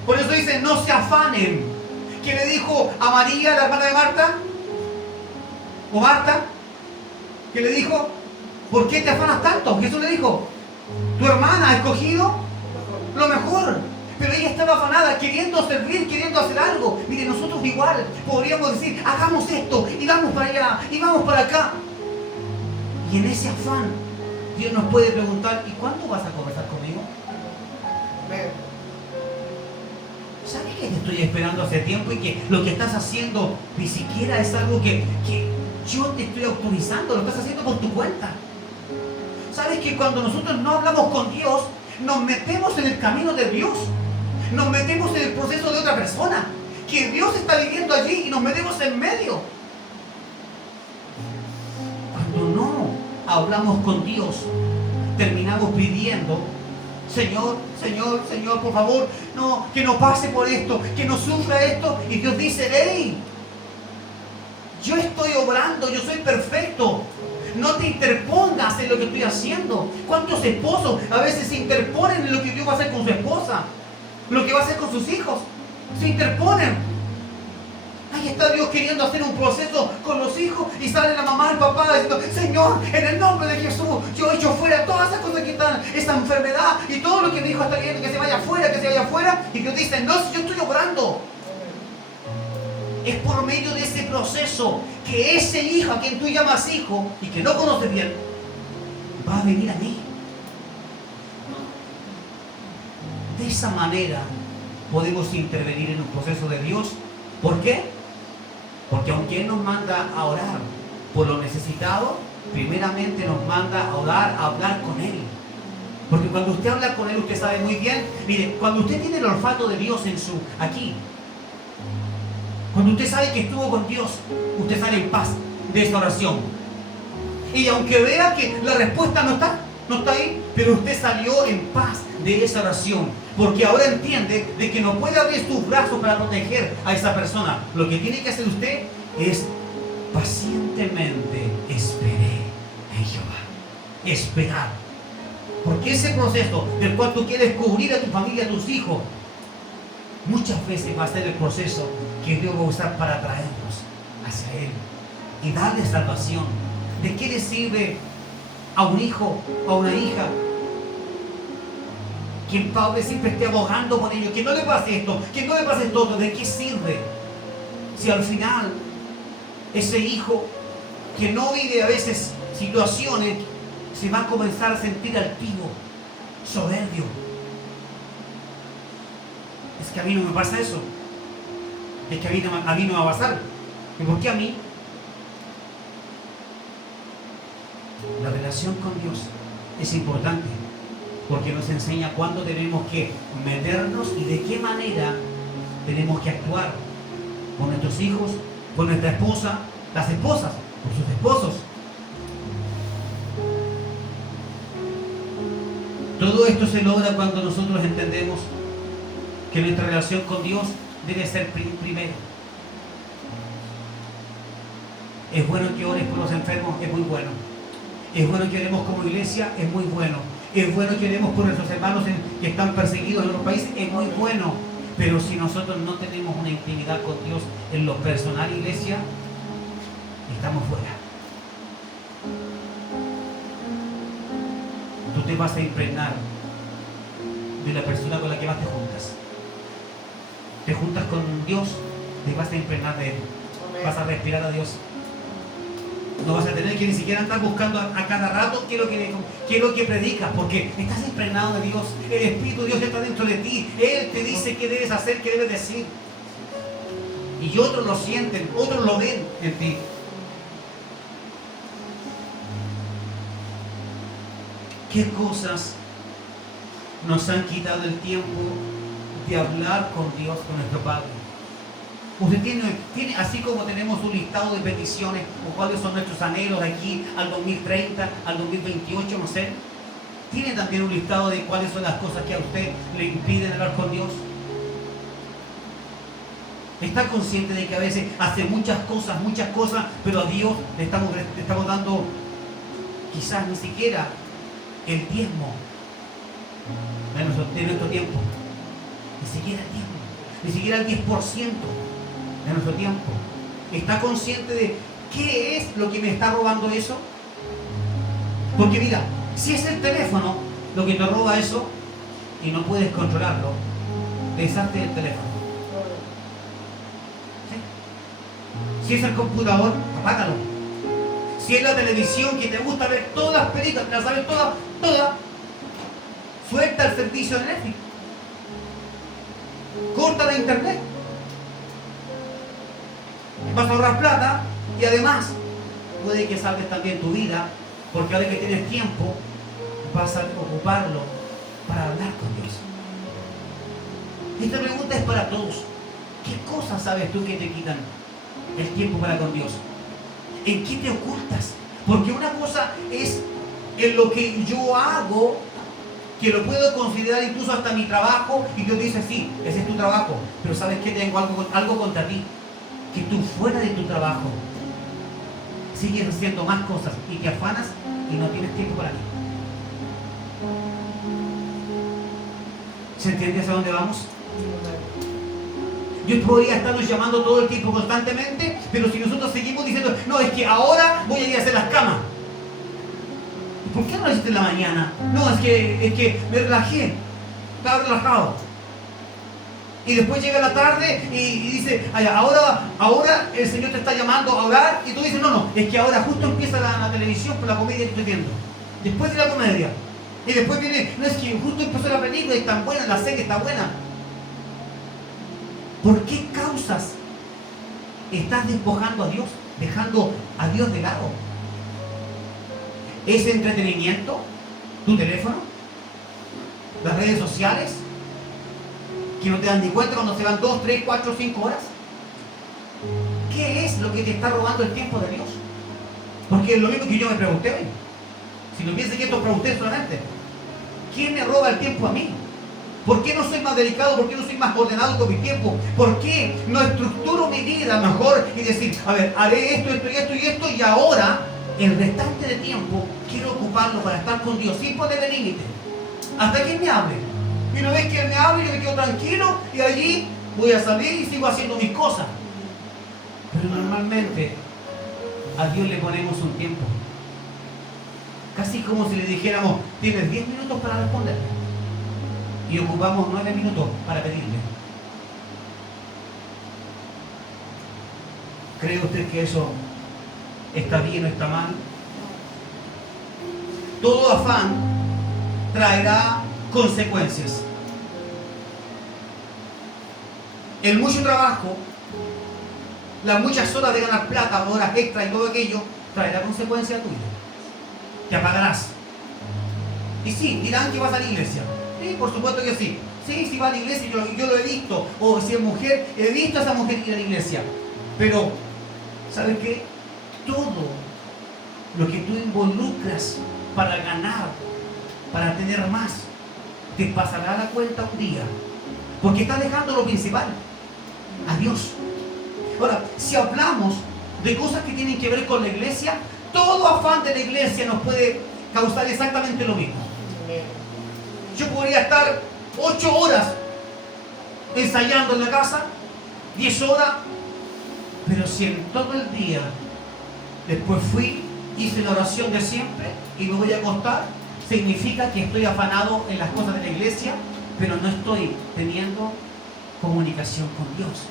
Por eso dice, no se afanen. ¿Qué le dijo a María, la hermana de Marta? ¿O Marta? ¿Qué le dijo? ¿Por qué te afanas tanto? Jesús le dijo, tu hermana ha escogido lo mejor. Pero ella estaba afanada, queriendo servir, queriendo hacer algo. Mire, nosotros igual podríamos decir, hagamos esto, y vamos para allá, y vamos para acá. Y en ese afán, Dios nos puede preguntar, ¿y cuándo vas a conversar conmigo? ¿Sabes que te estoy esperando hace tiempo y que lo que estás haciendo ni siquiera es algo que yo te estoy autorizando? Lo estás haciendo por tu cuenta. ¿Sabes que cuando nosotros no hablamos con Dios, nos metemos en el camino de Dios? Nos metemos en el proceso de otra persona, que Dios está viviendo allí, y nos metemos en medio. Cuando no hablamos con Dios, terminamos pidiendo, Señor, Señor, Señor, por favor, no, que no pase por esto, que no sufra esto. Y Dios dice, hey, yo estoy obrando, yo soy perfecto. No te interpongas en lo que estoy haciendo. ¿Cuántos esposos a veces se interponen en lo que Dios va a hacer con su esposa? Lo que va a hacer con sus hijos. Se interponen. Ahí está Dios queriendo hacer un proceso con los hijos, y sale la mamá, el papá diciendo, Señor, en el nombre de Jesús, yo echo fuera todas esas cosas que están, esa enfermedad, y todo lo que mi hijo está viendo, que se vaya afuera, que se vaya afuera. Y Dios dice, no, yo estoy obrando. Es por medio de ese proceso que ese hijo a quien tú llamas hijo y que no conoces bien, va a venir a mí. De esa manera podemos intervenir en un proceso de Dios. ¿Por qué? Porque aunque Él nos manda a orar por lo necesitado, primeramente nos manda a orar, a hablar con Él. Porque cuando usted habla con Él, usted sabe muy bien, mire, cuando usted tiene el olfato de Dios en aquí, cuando usted sabe que estuvo con Dios, usted sale en paz de esa oración. Y aunque vea que la respuesta no está ahí, pero usted salió en paz de esa oración. Porque ahora entiende de que no puede abrir sus brazos para proteger a esa persona. Lo que tiene que hacer usted es pacientemente esperar en Jehová. Esperar. Porque ese proceso del cual tú quieres cubrir a tu familia, a tus hijos, muchas veces va a ser el proceso que Dios va a usar para traernos hacia Él y darle salvación. ¿De qué le sirve a un hijo, a una hija, que el padre siempre esté abogando por ellos, que no le pase esto, que no le pase esto otro? ¿De qué sirve? Si al final ese hijo que no vive a veces situaciones se va a comenzar a sentir altivo, soberbio. Es que a mí no me pasa eso. Es que a mí no me va a pasar. ¿Y por qué a mí? La relación con Dios es importante porque nos enseña cuándo tenemos que meternos y de qué manera tenemos que actuar con nuestros hijos, con nuestra esposa, las esposas, con sus esposos. Todo esto se logra cuando nosotros entendemos que nuestra relación con Dios debe ser primero. Es bueno que ores por los enfermos, es muy bueno. Es bueno que oremos como iglesia, es muy bueno. Es bueno que oremos por nuestros hermanos que están perseguidos en otros países, es muy bueno. Pero si nosotros no tenemos una intimidad con Dios en lo personal, iglesia, estamos fuera. Tú te vas a impregnar de la persona con la que más te juntas. Te juntas con Dios, te vas a impregnar de Él. Vas a respirar a Dios. No vas a tener que ni siquiera andar buscando a cada rato qué es lo que predicas, porque estás impregnado de Dios. El Espíritu de Dios está dentro de ti. Él te dice qué debes hacer, qué debes decir. Y otros lo sienten, otros lo ven en ti. ¿Qué cosas nos han quitado el tiempo de hablar con Dios, con nuestro Padre? Usted tiene, así como tenemos un listado de peticiones o cuáles son nuestros anhelos de aquí al 2030, al 2028, no sé. ¿Tiene también un listado de cuáles son las cosas que a usted le impiden hablar con Dios? ¿Está consciente de que a veces hace muchas cosas, pero a Dios le estamos dando quizás ni siquiera el diezmo de nuestro tiempo? Ni siquiera el diezmo, ni siquiera el 10% de nuestro tiempo. ¿Está consciente de qué es lo que me está robando eso? Porque mira, si es el teléfono lo que te roba eso y no puedes controlarlo, deshazte del teléfono. ¿Sí? Si es el computador, apágalo. Si es la televisión que te gusta ver todas las películas, las sabes todas, suelta el servicio de Netflix. Corta la internet. Vas a ahorrar plata y además puede que salves también tu vida, porque ahora que tienes tiempo vas a ocuparlo para hablar con Dios. Esta pregunta es para todos. ¿Qué cosas sabes tú que te quitan el tiempo para con Dios? ¿En qué te ocultas? Porque una cosa es en lo que yo hago, que lo puedo considerar incluso hasta mi trabajo, y Dios dice, sí, ese es tu trabajo, pero ¿sabes qué? Tengo algo contra ti, que tú fuera de tu trabajo sigues haciendo más cosas y te afanas y no tienes tiempo para mí. ¿Se entiende hacia dónde vamos? Yo podría estarnos llamando todo el tiempo constantemente, pero si nosotros seguimos diciendo, no, es que ahora voy a ir a hacer las camas. ¿Por qué no lo hiciste en la mañana? No, es que me relajé, estaba relajado. Y después llega la tarde y dice, ahora el Señor te está llamando a orar. Y tú dices, no, es que ahora justo empieza la televisión por la comedia que estoy viendo. Después de la comedia. Y después viene, no, es que justo empezó la película y está buena, la serie está buena. ¿Por qué causas estás despojando a Dios? Dejando a Dios de lado. ¿Es entretenimiento? ¿Tu teléfono? ¿Las redes sociales? ¿Que no te dan ni cuenta cuando se van 2, 3, 4, 5 horas? ¿Qué es lo que te está robando el tiempo de Dios? Porque es lo mismo que yo me pregunté hoy. Si no piensen que esto es para ustedes solamente. ¿Quién me roba el tiempo a mí? ¿Por qué no soy más dedicado? ¿Por qué no soy más ordenado con mi tiempo? ¿Por qué no estructuro mi vida mejor y decir, a ver, haré esto, esto y esto y esto, y ahora el restante de tiempo quiero ocuparlo para estar con Dios sin ponerle límite? Hasta que Él me hable. Y una vez que Él me hable, yo me quedo tranquilo y allí voy a salir y sigo haciendo mis cosas. Pero normalmente a Dios le ponemos un tiempo. Casi como si le dijéramos, tienes 10 minutos para responderme. Y ocupamos 9 minutos para pedirle. ¿Cree usted que eso está bien o está mal? Todo afán traerá consecuencias. El mucho trabajo, las muchas horas de ganar plata, horas extra y todo aquello, traerá consecuencias a tu vida. Te apagarás. Y sí, dirán que vas a la iglesia. Sí, por supuesto que sí. Sí, si va a la iglesia, yo lo he visto. O si es mujer, he visto a esa mujer ir a la iglesia. Pero, ¿sabes qué? Todo lo que tú involucras para ganar, para tener más, te pasará a la cuenta un día. Porque estás dejando lo principal, a Dios. Ahora, si hablamos de cosas que tienen que ver con la iglesia, todo afán de la iglesia nos puede causar exactamente lo mismo. Yo podría estar 8 horas ensayando en la casa, 10 horas, pero si en todo el día después fui, hice la oración de siempre y me voy a acostar, significa que estoy afanado en las cosas de la iglesia, pero no estoy teniendo comunicación con Dios.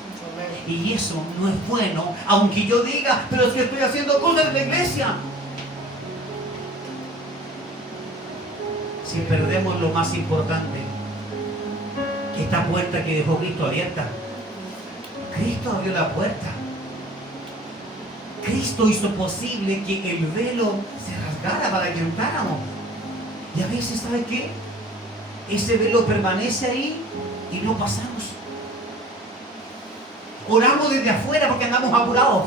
Y eso no es bueno, aunque yo diga, pero si estoy haciendo cosas de la iglesia. Si perdemos lo más importante, esta puerta que dejó Cristo abierta. Cristo abrió la puerta. Cristo hizo posible que el velo se rasgara para que entráramos. Y a veces, ¿sabe qué? Ese velo permanece ahí y no pasamos. Oramos desde afuera porque andamos apurados.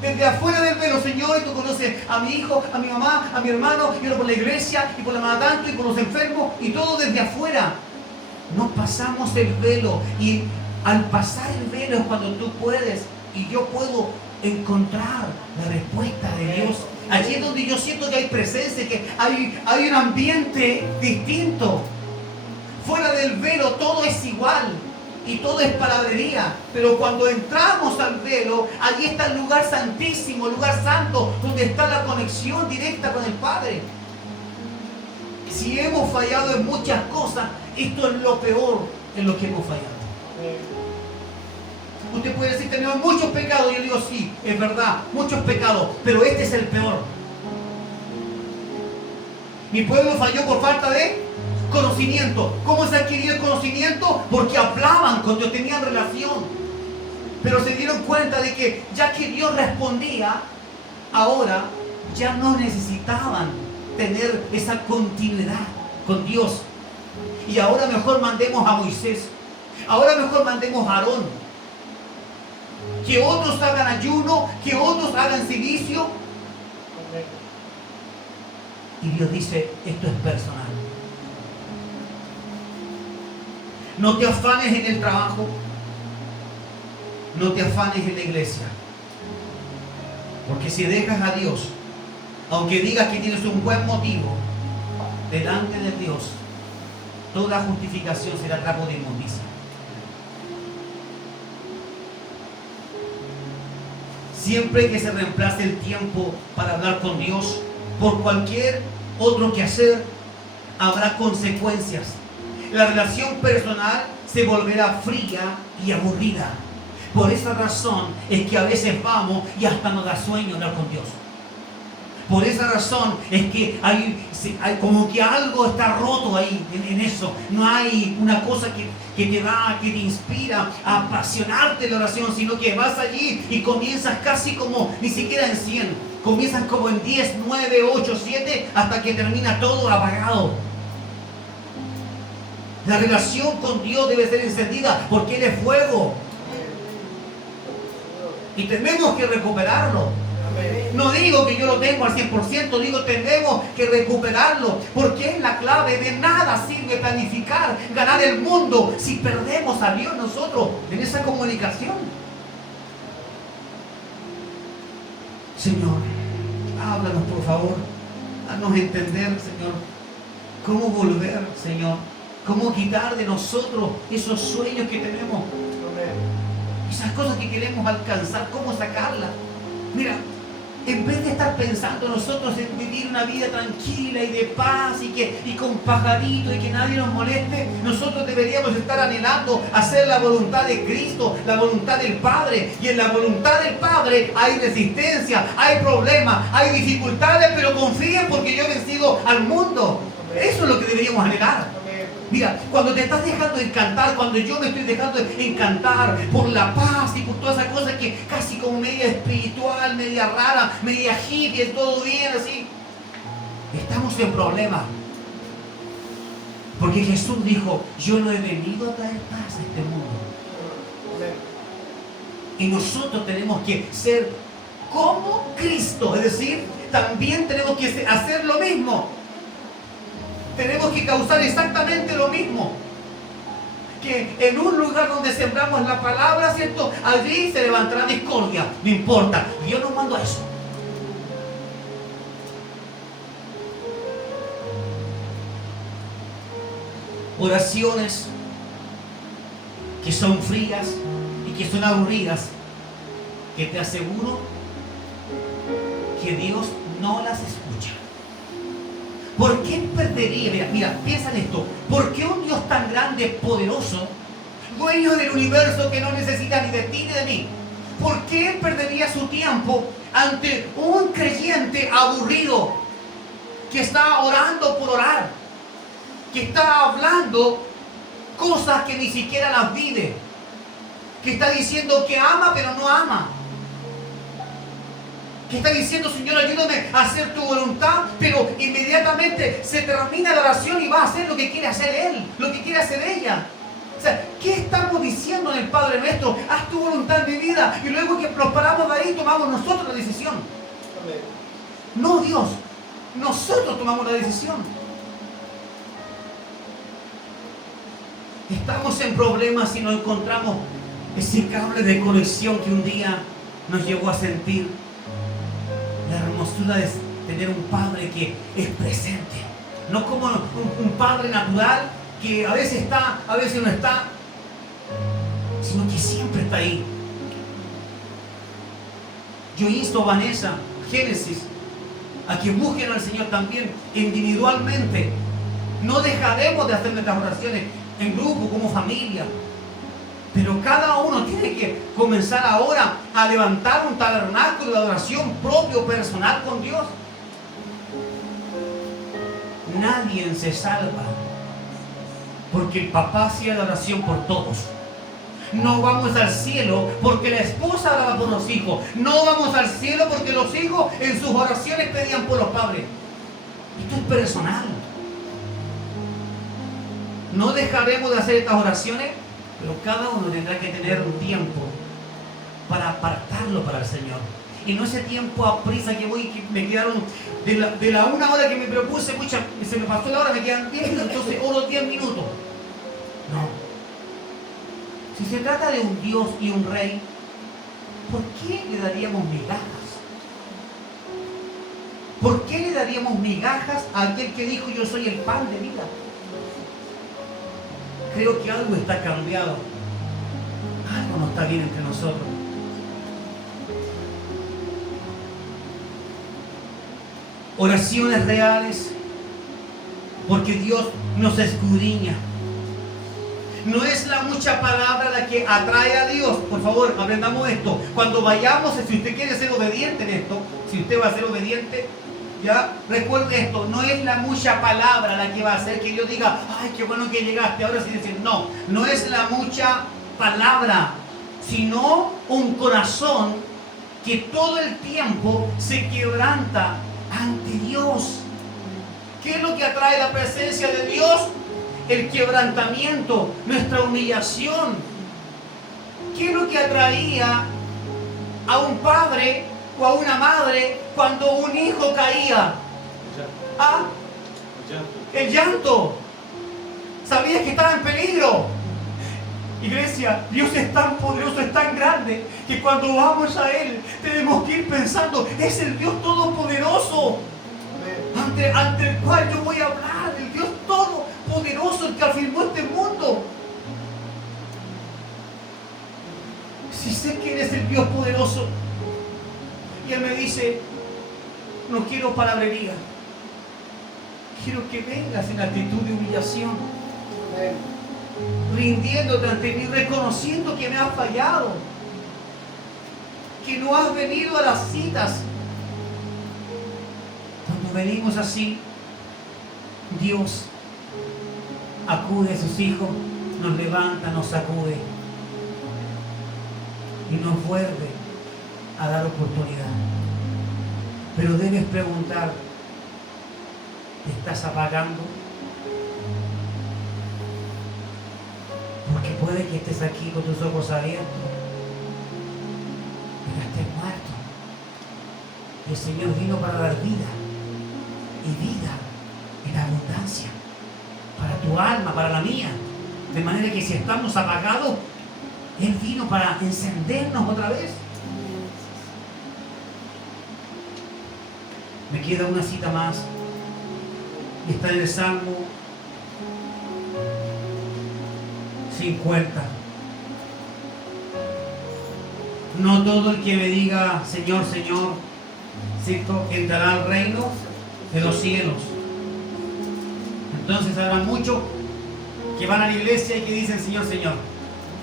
Desde afuera del velo, Señor, y tú conoces a mi hijo, a mi mamá, a mi hermano, y oro por la iglesia, y por la hermana tanto, y por los enfermos, y todo desde afuera. No pasamos el velo, y al pasar el velo es cuando tú puedes, y yo puedo encontrar la respuesta de Dios. Allí es donde yo siento que hay presencia, que hay un ambiente distinto. Fuera del velo todo es igual. Y todo es palabrería, pero cuando entramos al velo, allí está el lugar santísimo, el lugar santo, donde está la conexión directa con el Padre. Si hemos fallado en muchas cosas, esto es lo peor en lo que hemos fallado. Usted puede decir, tenemos muchos pecados, y yo digo, sí, es verdad, muchos pecados, pero este es el peor. Mi pueblo falló por falta de conocimiento. ¿Cómo se adquirió el conocimiento? Porque hablaban con Dios, tenían relación. Pero se dieron cuenta de que ya que Dios respondía, ahora ya no necesitaban tener esa continuidad con Dios. Y ahora mejor mandemos a Moisés. Ahora mejor mandemos a Aarón. Que otros hagan ayuno, que otros hagan silicio. Y Dios dice, esto es personal. No te afanes en el trabajo. No te afanes en la iglesia. Porque si dejas a Dios, aunque digas que tienes un buen motivo, delante de Dios, toda justificación será trapo de inmundicia. Siempre que se reemplace el tiempo para hablar con Dios por cualquier otro quehacer, habrá consecuencias. la relación personal se volverá fría y aburrida. Por esa razón es que a veces vamos y hasta nos da sueño hablar con Dios. Por esa razón es que hay como que algo está roto ahí en eso. No hay una cosa que te inspira a apasionarte en la oración, sino que vas allí y comienzas casi como, ni siquiera en 100, comienzas como en 10, 9, 8, 7, hasta que termina todo apagado. La relación con Dios debe ser encendida porque Él es fuego. Y tenemos que recuperarlo. No digo que yo lo tengo al 100%, digo tenemos que recuperarlo, porque es la clave. De nada sirve planificar ganar el mundo si perdemos a Dios nosotros en esa comunicación. Señor, háblanos por favor, haznos entender, Señor, cómo volver, Señor, cómo quitar de nosotros esos sueños que tenemos, esas cosas que queremos alcanzar, cómo sacarlas. Mira, en vez de estar pensando nosotros en vivir una vida tranquila y de paz y con pajaritos y que nadie nos moleste, nosotros deberíamos estar anhelando hacer la voluntad de Cristo, la voluntad del Padre. Y en la voluntad del Padre hay resistencia, hay problemas, hay dificultades, pero confíen porque yo he vencido al mundo. Eso es lo que deberíamos anhelar. Mira, cuando te estás dejando encantar, cuando yo me estoy dejando encantar por la paz y por todas esas cosas que casi como media espiritual, media rara, media hippie, todo bien así, estamos en problemas. Porque Jesús dijo, yo no he venido a traer paz a este mundo. Y nosotros tenemos que ser como Cristo, es decir, también tenemos que hacer lo mismo. Tenemos que causar exactamente lo mismo. Que en un lugar donde sembramos la palabra, ¿cierto? Allí se levantará discordia. No importa, Dios nos mandó a eso. Oraciones que son frías y que son aburridas, que te aseguro que Dios no las escucha. ¿Por qué perdería? Mira, piensa en esto. ¿Por qué un Dios tan grande, poderoso, dueño del universo que no necesita ni de ti ni de mí, por qué perdería su tiempo ante un creyente aburrido que está orando por orar, que está hablando cosas que ni siquiera las vive, que está diciendo que ama pero no ama, que está diciendo, Señor, ayúdame a hacer tu voluntad, pero inmediatamente se termina la oración y va a hacer lo que quiere hacer él, lo que quiere hacer ella? O sea, ¿qué estamos diciendo en el Padre Nuestro? Haz tu voluntad en mi vida. Y luego que nos paramos de ahí, tomamos nosotros la decisión. Amén. No Dios, nosotros tomamos la decisión. Estamos en problemas y no encontramos ese cable de conexión que un día nos llevó a sentir la hermosura de tener un Padre que es presente. No como un Padre natural que a veces está, a veces no está, sino que siempre está ahí. Yo insto a Vanessa, Génesis, a que busquen al Señor también individualmente. No dejaremos de hacer nuestras oraciones en grupo, como familia, pero cada uno tiene que comenzar ahora a levantar un tabernáculo de adoración propio, personal con Dios. Nadie se salva porque el papá hacía la oración por todos. No vamos al cielo porque la esposa oraba por los hijos. No vamos al cielo porque los hijos en sus oraciones pedían por los padres. Esto es personal. No dejaremos de hacer estas oraciones, pero cada uno tendrá que tener un tiempo para apartarlo para el Señor. Y no ese tiempo a prisa que voy, que me quedaron de la 1 hora que me propuse, pucha, se me pasó la hora, me quedan 10 minutos, entonces oro 10 minutos. No. Si se trata de un Dios y un Rey, ¿por qué le daríamos migajas? ¿Por qué le daríamos migajas a aquel que dijo yo soy el pan de vida? Creo que algo está cambiado. Algo no está bien entre nosotros. Oraciones reales, porque Dios nos escudriña. No es la mucha palabra la que atrae a Dios. Por favor, aprendamos esto. Cuando vayamos, si usted quiere ser obediente en esto, si usted va a ser obediente, ya recuerde esto, no es la mucha palabra la que va a hacer que Dios diga, ay, qué bueno que llegaste, ahora sí decir, no, no es la mucha palabra, sino un corazón que todo el tiempo se quebranta ante Dios. ¿Qué es lo que atrae la presencia de Dios? El quebrantamiento, nuestra humillación. ¿Qué es lo que atraía a un padre o a una madre cuando un hijo caía? ¿Ah? El llanto. Sabías que estaba en peligro. Iglesia, Dios es tan poderoso, es tan grande, que cuando vamos a Él tenemos que ir pensando, es el Dios todopoderoso ante el cual yo voy a hablar, el Dios todopoderoso, el que afirmó este mundo. Si sé que eres el Dios poderoso, y Él me dice, no quiero palabrería, quiero que vengas en actitud de humillación, rindiéndote ante mí, reconociendo que me has fallado, que no has venido a las citas. Cuando venimos así, Dios acude a sus hijos, nos levanta, nos sacude y nos vuelve a dar oportunidad. Pero debes preguntar, ¿te estás apagando? Porque puede que estés aquí con tus ojos abiertos, pero estés muerto. El Señor vino para dar vida, y vida en abundancia, para tu alma, para la mía. De manera que si estamos apagados, Él vino para encendernos otra vez. Me queda una cita más, y está en el Salmo 50. No todo el que me diga Señor, Señor, ¿cierto?, entrará al reino de los cielos. Entonces habrá muchos que van a la iglesia y que dicen Señor, Señor.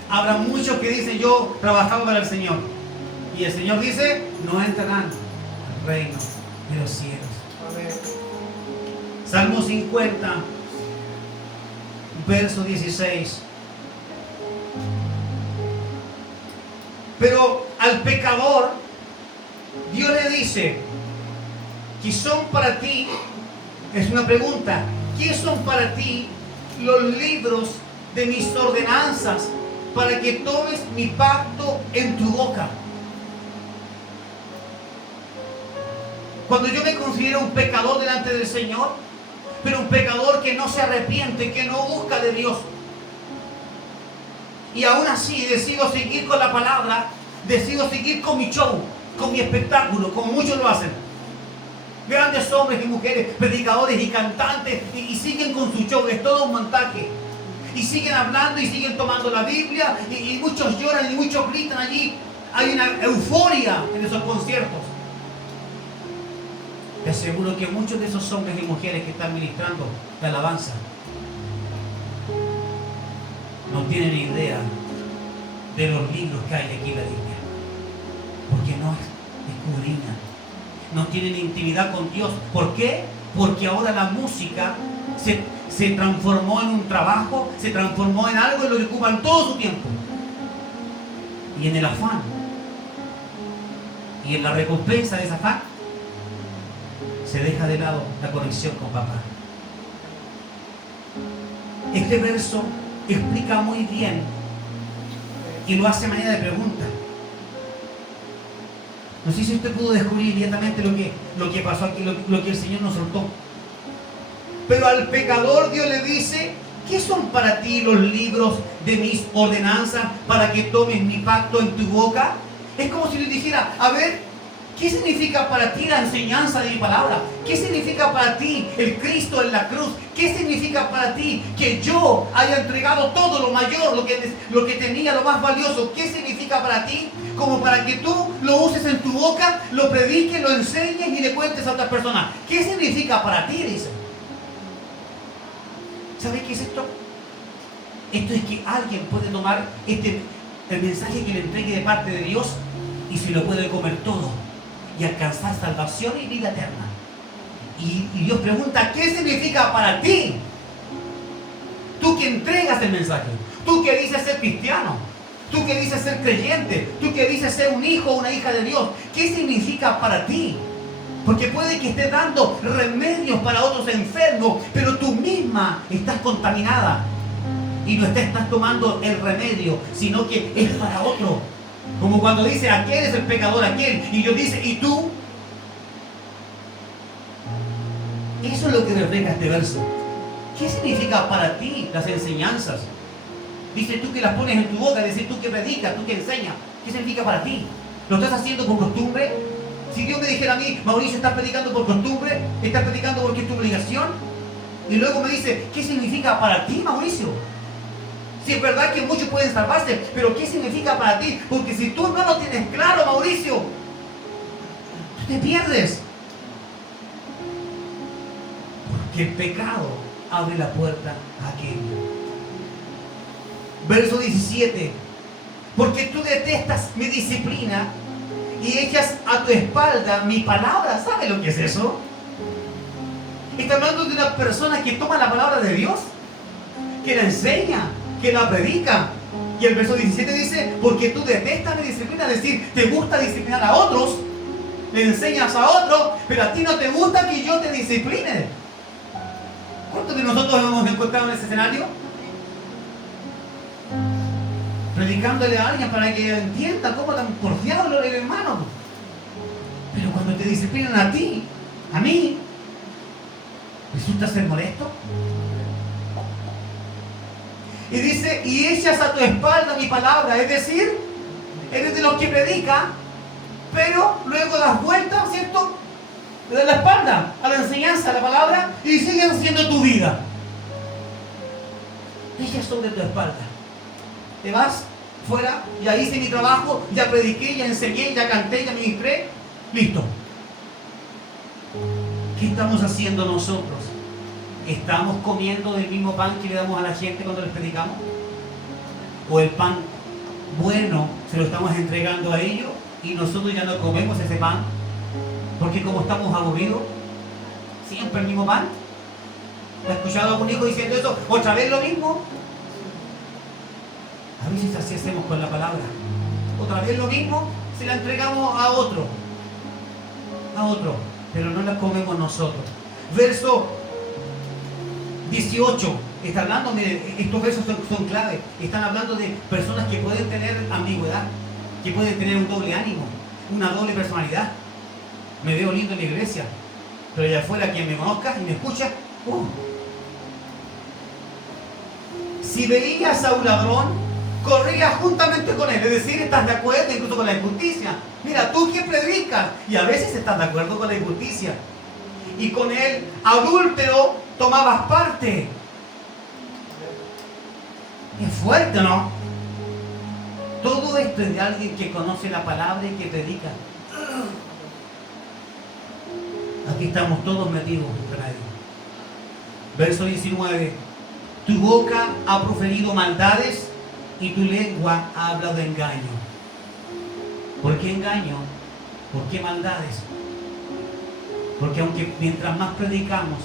Habrá muchos que dicen yo trabajaba para el Señor. Y el Señor dice, no entrarán al reino de los cielos. Amén. Salmo 50, verso 16. Pero al pecador, Dios le dice, ¿qué son para ti? Es una pregunta. ¿Qué son para ti los libros de mis ordenanzas para que tomes mi pacto en tu boca? Cuando yo me considero un pecador delante del Señor, pero un pecador que no se arrepiente, que no busca de Dios, y aún así decido seguir con la palabra, decido seguir con mi show, con mi espectáculo, como muchos lo hacen. Grandes hombres y mujeres, predicadores y cantantes, y siguen con su show, es todo un montaje. Y siguen hablando y siguen tomando la Biblia, y muchos lloran y muchos gritan allí. Hay una euforia en esos conciertos. Te aseguro que muchos de esos hombres y mujeres que están ministrando la alabanza no tienen idea de los libros que hay aquí en la Biblia, porque no escudriñan, no tienen intimidad con Dios. ¿Por qué? Porque ahora la música se transformó en un trabajo, se transformó en algo en lo que ocupan todo su tiempo, y en el afán y en la recompensa de ese afán se deja de lado la conexión con papá. Este verso explica muy bien y lo hace a manera de pregunta. No sé si usted pudo descubrir inmediatamente lo que pasó aquí, lo que el Señor nos soltó. Pero al pecador Dios le dice, ¿qué son para ti los libros de mis ordenanzas para que tomes mi pacto en tu boca? Es como si le dijera, a ver, ¿qué significa para ti la enseñanza de mi palabra? ¿Qué significa para ti el Cristo en la cruz? ¿Qué significa para ti que yo haya entregado todo lo mayor, lo que tenía, lo más valioso? ¿Qué significa para ti? Como para que tú lo uses en tu boca, lo prediques, lo enseñes y le cuentes a otras personas. ¿Qué significa para ti? Dice. ¿Sabes qué es esto? Esto es que alguien puede tomar el mensaje que le entregue de parte de Dios y se lo puede comer todo y alcanzar salvación y vida eterna. Y Dios pregunta, ¿qué significa para ti? Tú que entregas el mensaje, tú que dices ser cristiano, tú que dices ser creyente, tú que dices ser un hijo o una hija de Dios, ¿qué significa para ti? Porque puede que estés dando remedios para otros enfermos, pero tú misma estás contaminada y no estás tomando el remedio, sino que es para otro. Como cuando dice, aquel es el pecador, aquel, y Dios dice, ¿y tú? Eso es lo que refleja este verso. ¿Qué significa para ti las enseñanzas? Dice, tú que las pones en tu boca, dice, tú que predicas, tú que enseñas. ¿Qué significa para ti? ¿Lo estás haciendo por costumbre? Si Dios me dijera a mí, Mauricio, ¿estás predicando por costumbre? ¿Estás predicando porque es tu obligación? Y luego me dice, ¿qué significa para ti, Mauricio? Si es verdad que muchos pueden salvarse, pero ¿qué significa para ti? Porque si tú no lo tienes claro, Mauricio, tú te pierdes. Porque el pecado abre la puerta a aquello. Verso 17. Porque tú detestas mi disciplina y echas a tu espalda mi palabra. ¿Sabes lo que es eso? Está hablando de una persona que toma la palabra de Dios, que la enseña, que la predica. Y el verso 17 dice, porque tú detestas mi disciplina, es decir, te gusta disciplinar a otros, le enseñas a otros, pero a ti no te gusta que yo te discipline. ¿Cuántos de nosotros hemos encontrado en ese escenario? Predicándole a alguien para que entienda cómo tan porfiado el hermano. Pero cuando te disciplinan a ti, a mí, ¿resulta ser molesto? Y dice, y echas a tu espalda mi palabra, es decir, eres de los que predica, pero luego das vuelta, ¿cierto? Le das la espalda a la enseñanza, a la palabra, y siguen siendo tu vida. Echas sobre tu espalda. Te vas fuera, ya hice mi trabajo, ya prediqué, ya enseñé, ya canté, ya ministré, listo. ¿Qué estamos haciendo nosotros? ¿Estamos comiendo del mismo pan que le damos a la gente cuando les predicamos? ¿O el pan bueno se lo estamos entregando a ellos y nosotros ya no comemos ese pan? Porque como estamos aburridos, siempre el mismo pan. ¿Has escuchado a algún hijo diciendo eso? ¿Otra vez lo mismo? A veces así hacemos con la palabra. Otra vez lo mismo, se la entregamos a otro, pero no la comemos nosotros. Verso 18, está hablando, estos versos son clave, están hablando de personas que pueden tener ambigüedad, que pueden tener un doble ánimo, una doble personalidad. Me veo lindo en la iglesia, pero allá afuera quien me conozca y me escucha, si veías a un ladrón, corrías juntamente con él, es decir, estás de acuerdo incluso con la injusticia. Mira, tú que predicas y a veces estás de acuerdo con la injusticia, y con el adúltero tomabas parte. Es fuerte, ¿no? Todo esto es de alguien que conoce la palabra y que predica. Aquí estamos todos metidos en radio. Verso 19. Tu boca ha proferido maldades y tu lengua ha hablado engaño. ¿Por qué engaño? ¿Por qué maldades? Porque aunque mientras más predicamos,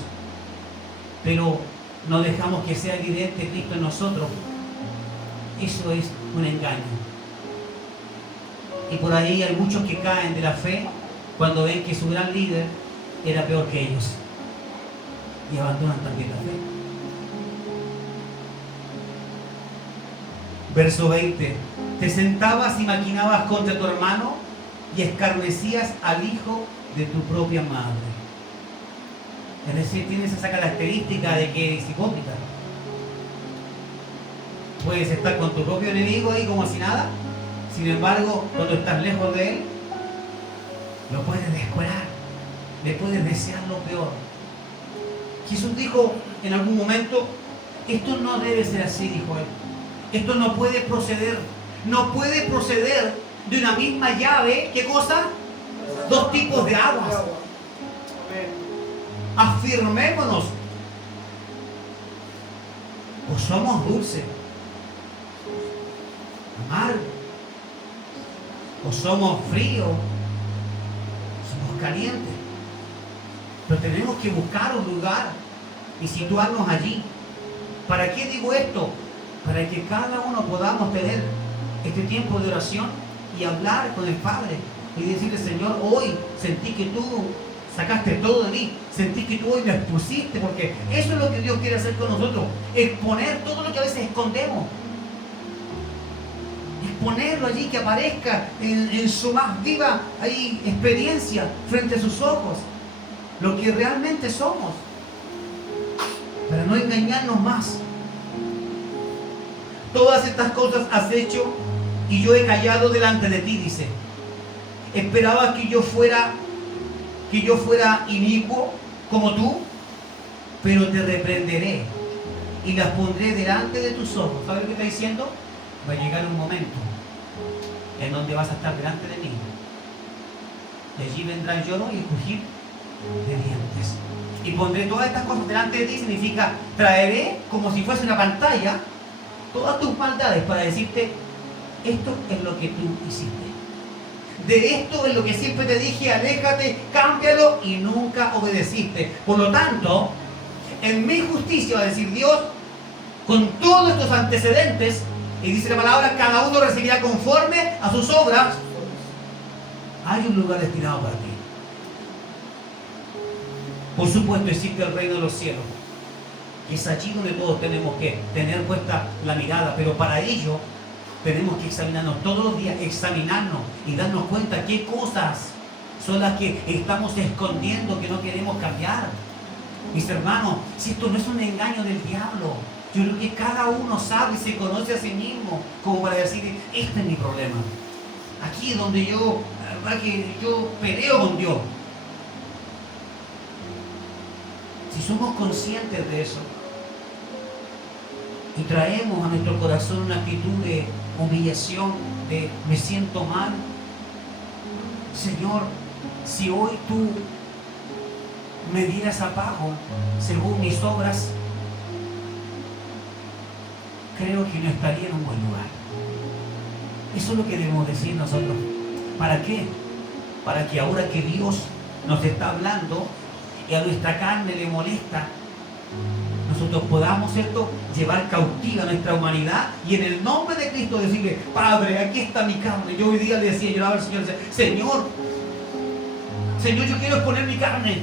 pero no dejamos que sea evidente Cristo en nosotros, eso es un engaño. Y por ahí hay muchos que caen de la fe cuando ven que su gran líder era peor que ellos y abandonan también la fe. Verso 20. Te sentabas y maquinabas contra tu hermano y escarnecías al hijo de tu propia madre. Es decir, tienes esa característica de que eres hipócrita. Puedes estar con tu propio enemigo ahí como si nada. Sin embargo, cuando estás lejos de él, lo puedes descuidar, le puedes desear lo peor. Jesús dijo en algún momento, esto no debe ser así, dijo él. Esto no puede proceder. No puede proceder de una misma llave. ¿Qué cosa? Dos tipos de aguas. Afirmémonos. O somos dulces amargos, o somos fríos, somos calientes. Pero tenemos que buscar un lugar y situarnos allí. ¿Para qué digo esto? Para que cada uno podamos tener este tiempo de oración y hablar con el Padre y decirle: Señor, hoy sentí que tú sacaste todo de mí, sentí que tú hoy me expusiste, porque eso es lo que Dios quiere hacer con nosotros, exponer todo lo que a veces escondemos, exponerlo allí, que aparezca en su más viva experiencia frente a sus ojos, lo que realmente somos, para no engañarnos más. Todas estas cosas has hecho y yo he callado delante de ti, dice. Esperabas que yo fuera inicuo como tú, pero te reprenderé y las pondré delante de tus ojos. ¿Sabes lo que está diciendo? Va a llegar un momento en donde vas a estar delante de mí. De allí vendrá el lloro y el crujir de dientes. Y pondré todas estas cosas delante de ti, significa traeré como si fuese una pantalla todas tus maldades para decirte: esto es lo que tú hiciste. De esto es lo que siempre te dije: aléjate, cámbialo, y nunca obedeciste. Por lo tanto, en mi justicia, va a decir Dios, con todos estos antecedentes, y dice la palabra, cada uno recibirá conforme a sus obras. Hay un lugar destinado para ti. Por supuesto, existe el reino de los cielos. Y es allí donde todos tenemos que tener puesta la mirada. Pero para ello tenemos que examinarnos todos los días, examinarnos y darnos cuenta qué cosas son las que estamos escondiendo, que no queremos cambiar. Mis hermanos, si esto no es un engaño del diablo, yo creo que cada uno sabe y se conoce a sí mismo como para decir: este es mi problema. Aquí es donde yo, la verdad que yo peleo con Dios. Si somos conscientes de eso y traemos a nuestro corazón una actitud de humillación, de me siento mal, Señor, si hoy tú me dieras a pago según mis obras, creo que no estaría en un buen lugar. Eso es lo que debemos decir nosotros. ¿Para qué? Para que ahora que Dios nos está hablando y a nuestra carne le molesta, nosotros podamos, ¿cierto?, llevar cautiva nuestra humanidad y en el nombre de Cristo decirle: Padre, aquí está mi carne. Yo hoy día le decía, lloraba al Señor: Señor, yo quiero exponer mi carne.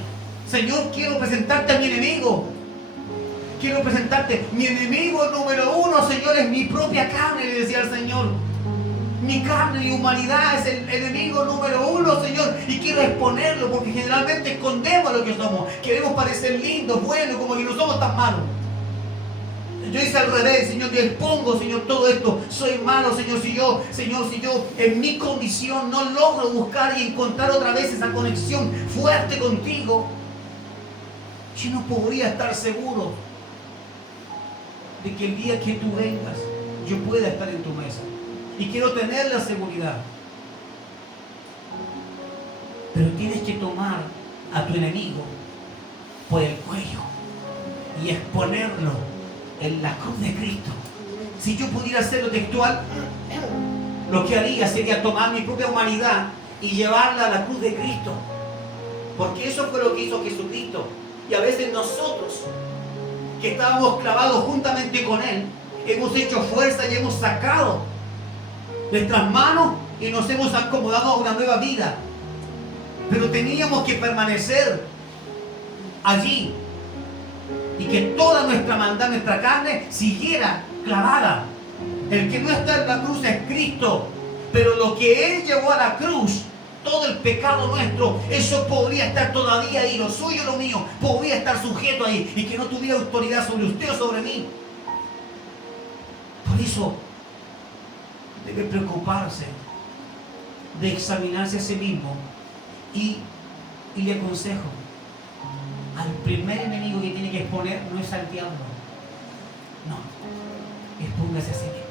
Señor, quiero presentarte a mi enemigo. Quiero presentarte, mi enemigo número uno, Señor, es mi propia carne, le decía al Señor. Mi carne, mi humanidad es el enemigo número uno, Señor, y quiero exponerlo, porque generalmente escondemos lo que somos. Queremos parecer lindos, buenos, como que no somos tan malos. Yo hice al revés, Señor, yo expongo, Señor, todo esto. Soy malo, Señor, si yo en mi condición no logro buscar y encontrar otra vez esa conexión fuerte contigo, yo no podría estar seguro de que el día que tú vengas, yo pueda estar en tu mesa. Y quiero tener la seguridad. Pero tienes que tomar a tu enemigo por el cuello y exponerlo en la cruz de Cristo. Si yo pudiera hacerlo textual, lo que haría sería tomar mi propia humanidad y llevarla a la cruz de Cristo. Porque eso fue lo que hizo Jesucristo. Y a veces nosotros, que estábamos clavados juntamente con Él, hemos hecho fuerza y hemos sacado nuestras manos y nos hemos acomodado a una nueva vida. Pero teníamos que permanecer allí y que toda nuestra maldad, nuestra carne, siguiera clavada. El que no está en la cruz es Cristo, pero lo que Él llevó a la cruz, todo el pecado nuestro, eso podría estar todavía ahí, lo suyo, lo mío, podría estar sujeto ahí y que no tuviera autoridad sobre usted o sobre mí. Por eso debe preocuparse de examinarse a sí mismo y le aconsejo: al primer enemigo que tiene que exponer no es al diablo, no, expóngase a sí mismo.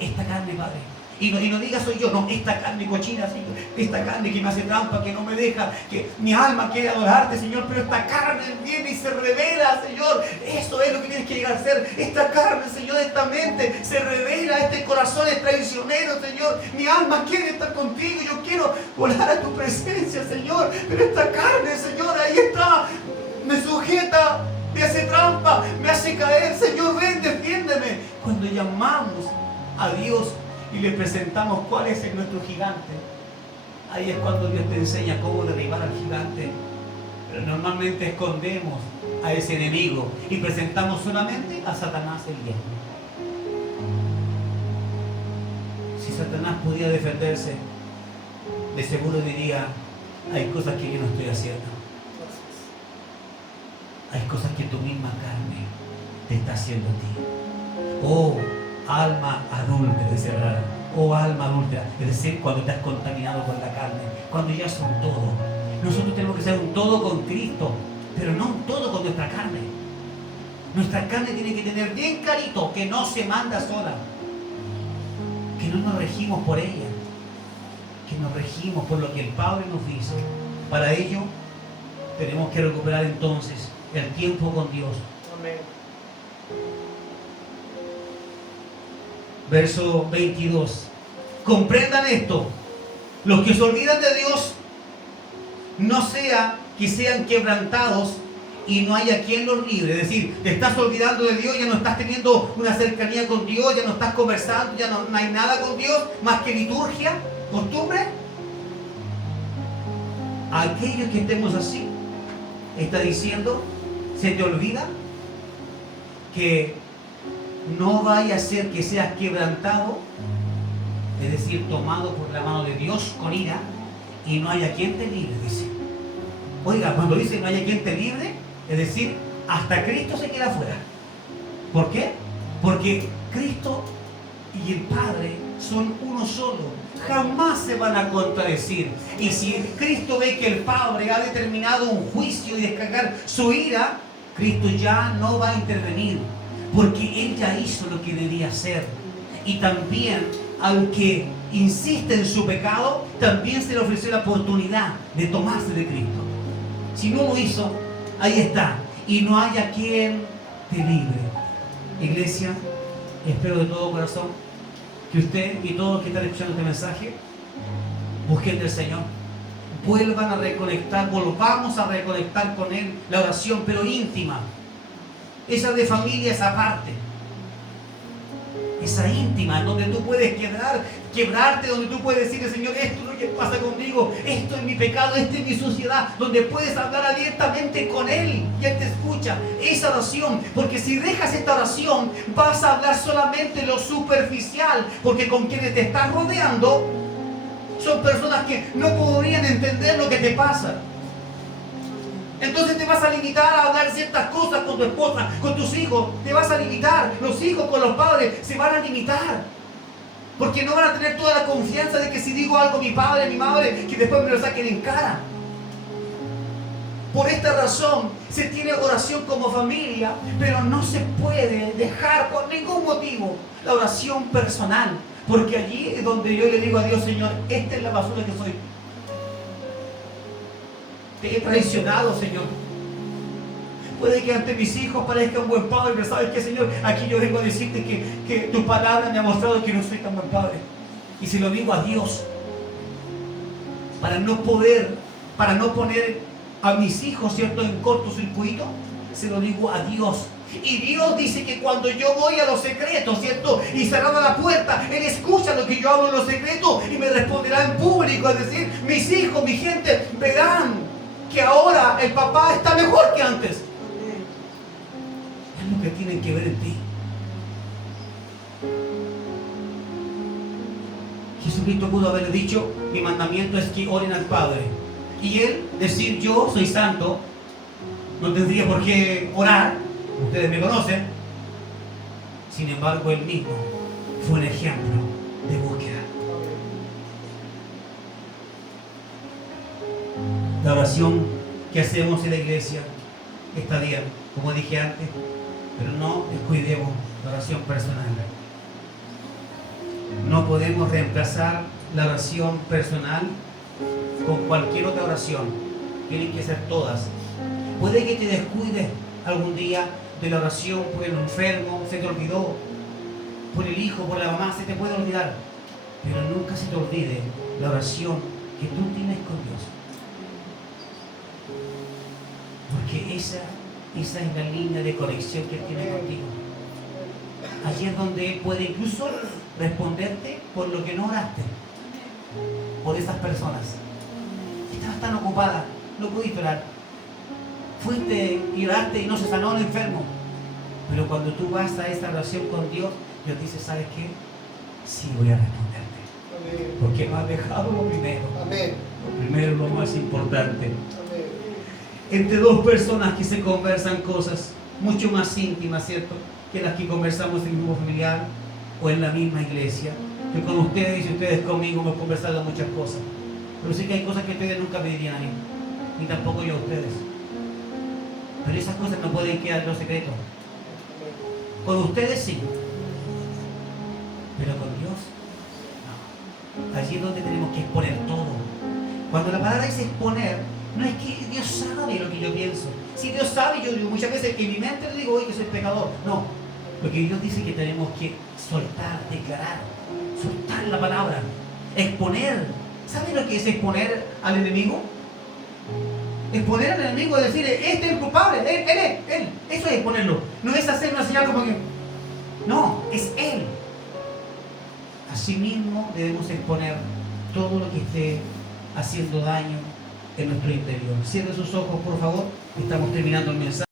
Esta carne, Padre, Y no digas soy yo, no, esta carne cochina, Señor, esta carne que me hace trampa, que no me deja, que mi alma quiere adorarte, Señor, pero esta carne viene y se revela, Señor. Eso es lo que tienes que llegar a ser. Esta carne, Señor, esta mente se revela, este corazón es traicionero, Señor. Mi alma quiere estar contigo, yo quiero volar a tu presencia, Señor, pero esta carne, Señor, ahí está, me sujeta, me hace trampa, me hace caer. Señor, ven, defiéndeme. Cuando llamamos a Dios y le presentamos cuál es nuestro gigante, ahí es cuando Dios te enseña cómo derribar al gigante. Pero normalmente escondemos a ese enemigo y presentamos solamente a Satanás el diablo. Si Satanás pudiera defenderse, de seguro diría, hay cosas que yo no estoy haciendo. Hay cosas que tu misma carne te está haciendo a ti. Oh, alma adúltera, dice Rara. Oh, alma adúltera. Es decir, cuando te has contaminado con la carne, cuando ya es un todo. Nosotros tenemos que ser un todo con Cristo, pero no un todo con nuestra carne. Nuestra carne tiene que tener bien clarito que no se manda sola, que no nos regimos por ella, que nos regimos por lo que el Padre nos dice. Para ello tenemos que recuperar entonces el tiempo con Dios. Amén. Verso 22. Comprendan esto. Los que se olvidan de Dios, no sea que sean quebrantados y no haya quien los libre. Es decir, te estás olvidando de Dios, ya no estás teniendo una cercanía con Dios, ya no estás conversando, ya no hay nada con Dios más que liturgia, costumbre. Aquellos que estemos así, está diciendo, se te olvida que no vaya a ser que seas quebrantado, es decir, tomado por la mano de Dios con ira, y no haya quien te libre, dice. Oiga, cuando dice no haya quien te libre, es decir, hasta Cristo se queda fuera. ¿Por qué? Porque Cristo y el Padre son uno solo. Jamás se van a contradecir. Y si Cristo ve que el Padre ha determinado un juicio y descargar su ira, Cristo ya no va a intervenir, porque Él ya hizo lo que debía hacer. Y también, aunque insiste en su pecado, también se le ofreció la oportunidad de tomarse de Cristo. Si no lo hizo, ahí está. Y no haya quien te libre. Iglesia, espero de todo corazón que usted y todos los que están escuchando este mensaje busquen del Señor. Vuelvan a reconectar, volvamos a reconectar con Él la oración, pero íntima. Esa de familia, esa parte. Esa íntima, donde tú puedes quebrarte, donde tú puedes decirle, Señor, esto es lo que pasa conmigo, esto es mi pecado, esta es mi suciedad, donde puedes hablar abiertamente con Él y Él te escucha. Esa oración, porque si dejas esta oración, vas a hablar solamente lo superficial, porque con quienes te estás rodeando son personas que no podrían entender lo que te pasa. Entonces te vas a limitar a hablar ciertas cosas con tu esposa, con tus hijos. Te vas a limitar. Los hijos con los padres se van a limitar. Porque no van a tener toda la confianza de que si digo algo a mi padre, a mi madre, que después me lo saquen en cara. Por esta razón se tiene oración como familia, pero no se puede dejar por ningún motivo la oración personal. Porque allí es donde yo le digo a Dios, Señor, esta es la basura que soy. Te he traicionado, Señor. Puede que ante mis hijos parezca un buen padre, pero ¿sabes qué, Señor? Aquí yo vengo a decirte que tu palabra me ha mostrado que no soy tan buen padre. Y se lo digo a Dios, para no poner a mis hijos, ¿cierto?, en cortocircuito, se lo digo a Dios. Y Dios dice que cuando yo voy a los secretos, ¿cierto?, y cerrada la puerta, Él escucha lo que yo hablo en los secretos y me responderá en público. Es decir, mis hijos, mi gente, verán que ahora el papá está mejor que antes. Es lo que tienen que ver en ti. Jesucristo pudo haberle dicho, mi mandamiento es que oren al Padre. Y Él decir, yo soy santo, no tendría por qué orar. Ustedes me conocen. Sin embargo, Él mismo fue un ejemplo de búsqueda. La oración que hacemos en la iglesia está bien, como dije antes, pero no descuidemos la oración personal. No podemos reemplazar la oración personal con cualquier otra oración. Tienen que ser todas. Puede que te descuides algún día de la oración por el enfermo, se te olvidó, por el hijo, por la mamá, se te puede olvidar. Pero nunca se te olvide la oración que tú tienes con Dios. Porque esa es la línea de conexión que Él tiene contigo. Allí es donde Él puede incluso responderte por lo que no oraste. Por esas personas. Estabas tan ocupada, no pudiste orar. Fuiste y oraste y no se sanó el enfermo. Pero cuando tú vas a esta oración con Dios, Dios dice, ¿sabes qué? Sí voy a responderte. Amén. Porque me has dejado lo primero. Amén. Lo primero, lo más importante. Amén. Entre dos personas que se conversan cosas mucho más íntimas, ¿cierto? Que las que conversamos en el grupo familiar o en la misma iglesia. Que con ustedes y ustedes conmigo hemos conversado muchas cosas. Pero sí que hay cosas que ustedes nunca me dirían a mí, ni tampoco yo a ustedes. Pero esas cosas no pueden quedar en los secretos. Con ustedes sí, pero con Dios no. Allí es donde tenemos que exponer todo. Cuando la palabra dice exponer, no es que Dios sabe lo que yo pienso. Si Dios sabe, yo digo muchas veces en mi mente le digo, oye, que soy pecador. No, lo que Dios dice es que tenemos que soltar, declarar, soltar la palabra, exponer. ¿Sabe lo que es exponer al enemigo? Exponer al enemigo es decir, este es el culpable, él. Eso es exponerlo. No es hacer una señal como que... No, es él. Asimismo debemos exponer todo lo que esté haciendo daño en nuestro interior. Cierren sus ojos, por favor. Estamos terminando el mensaje.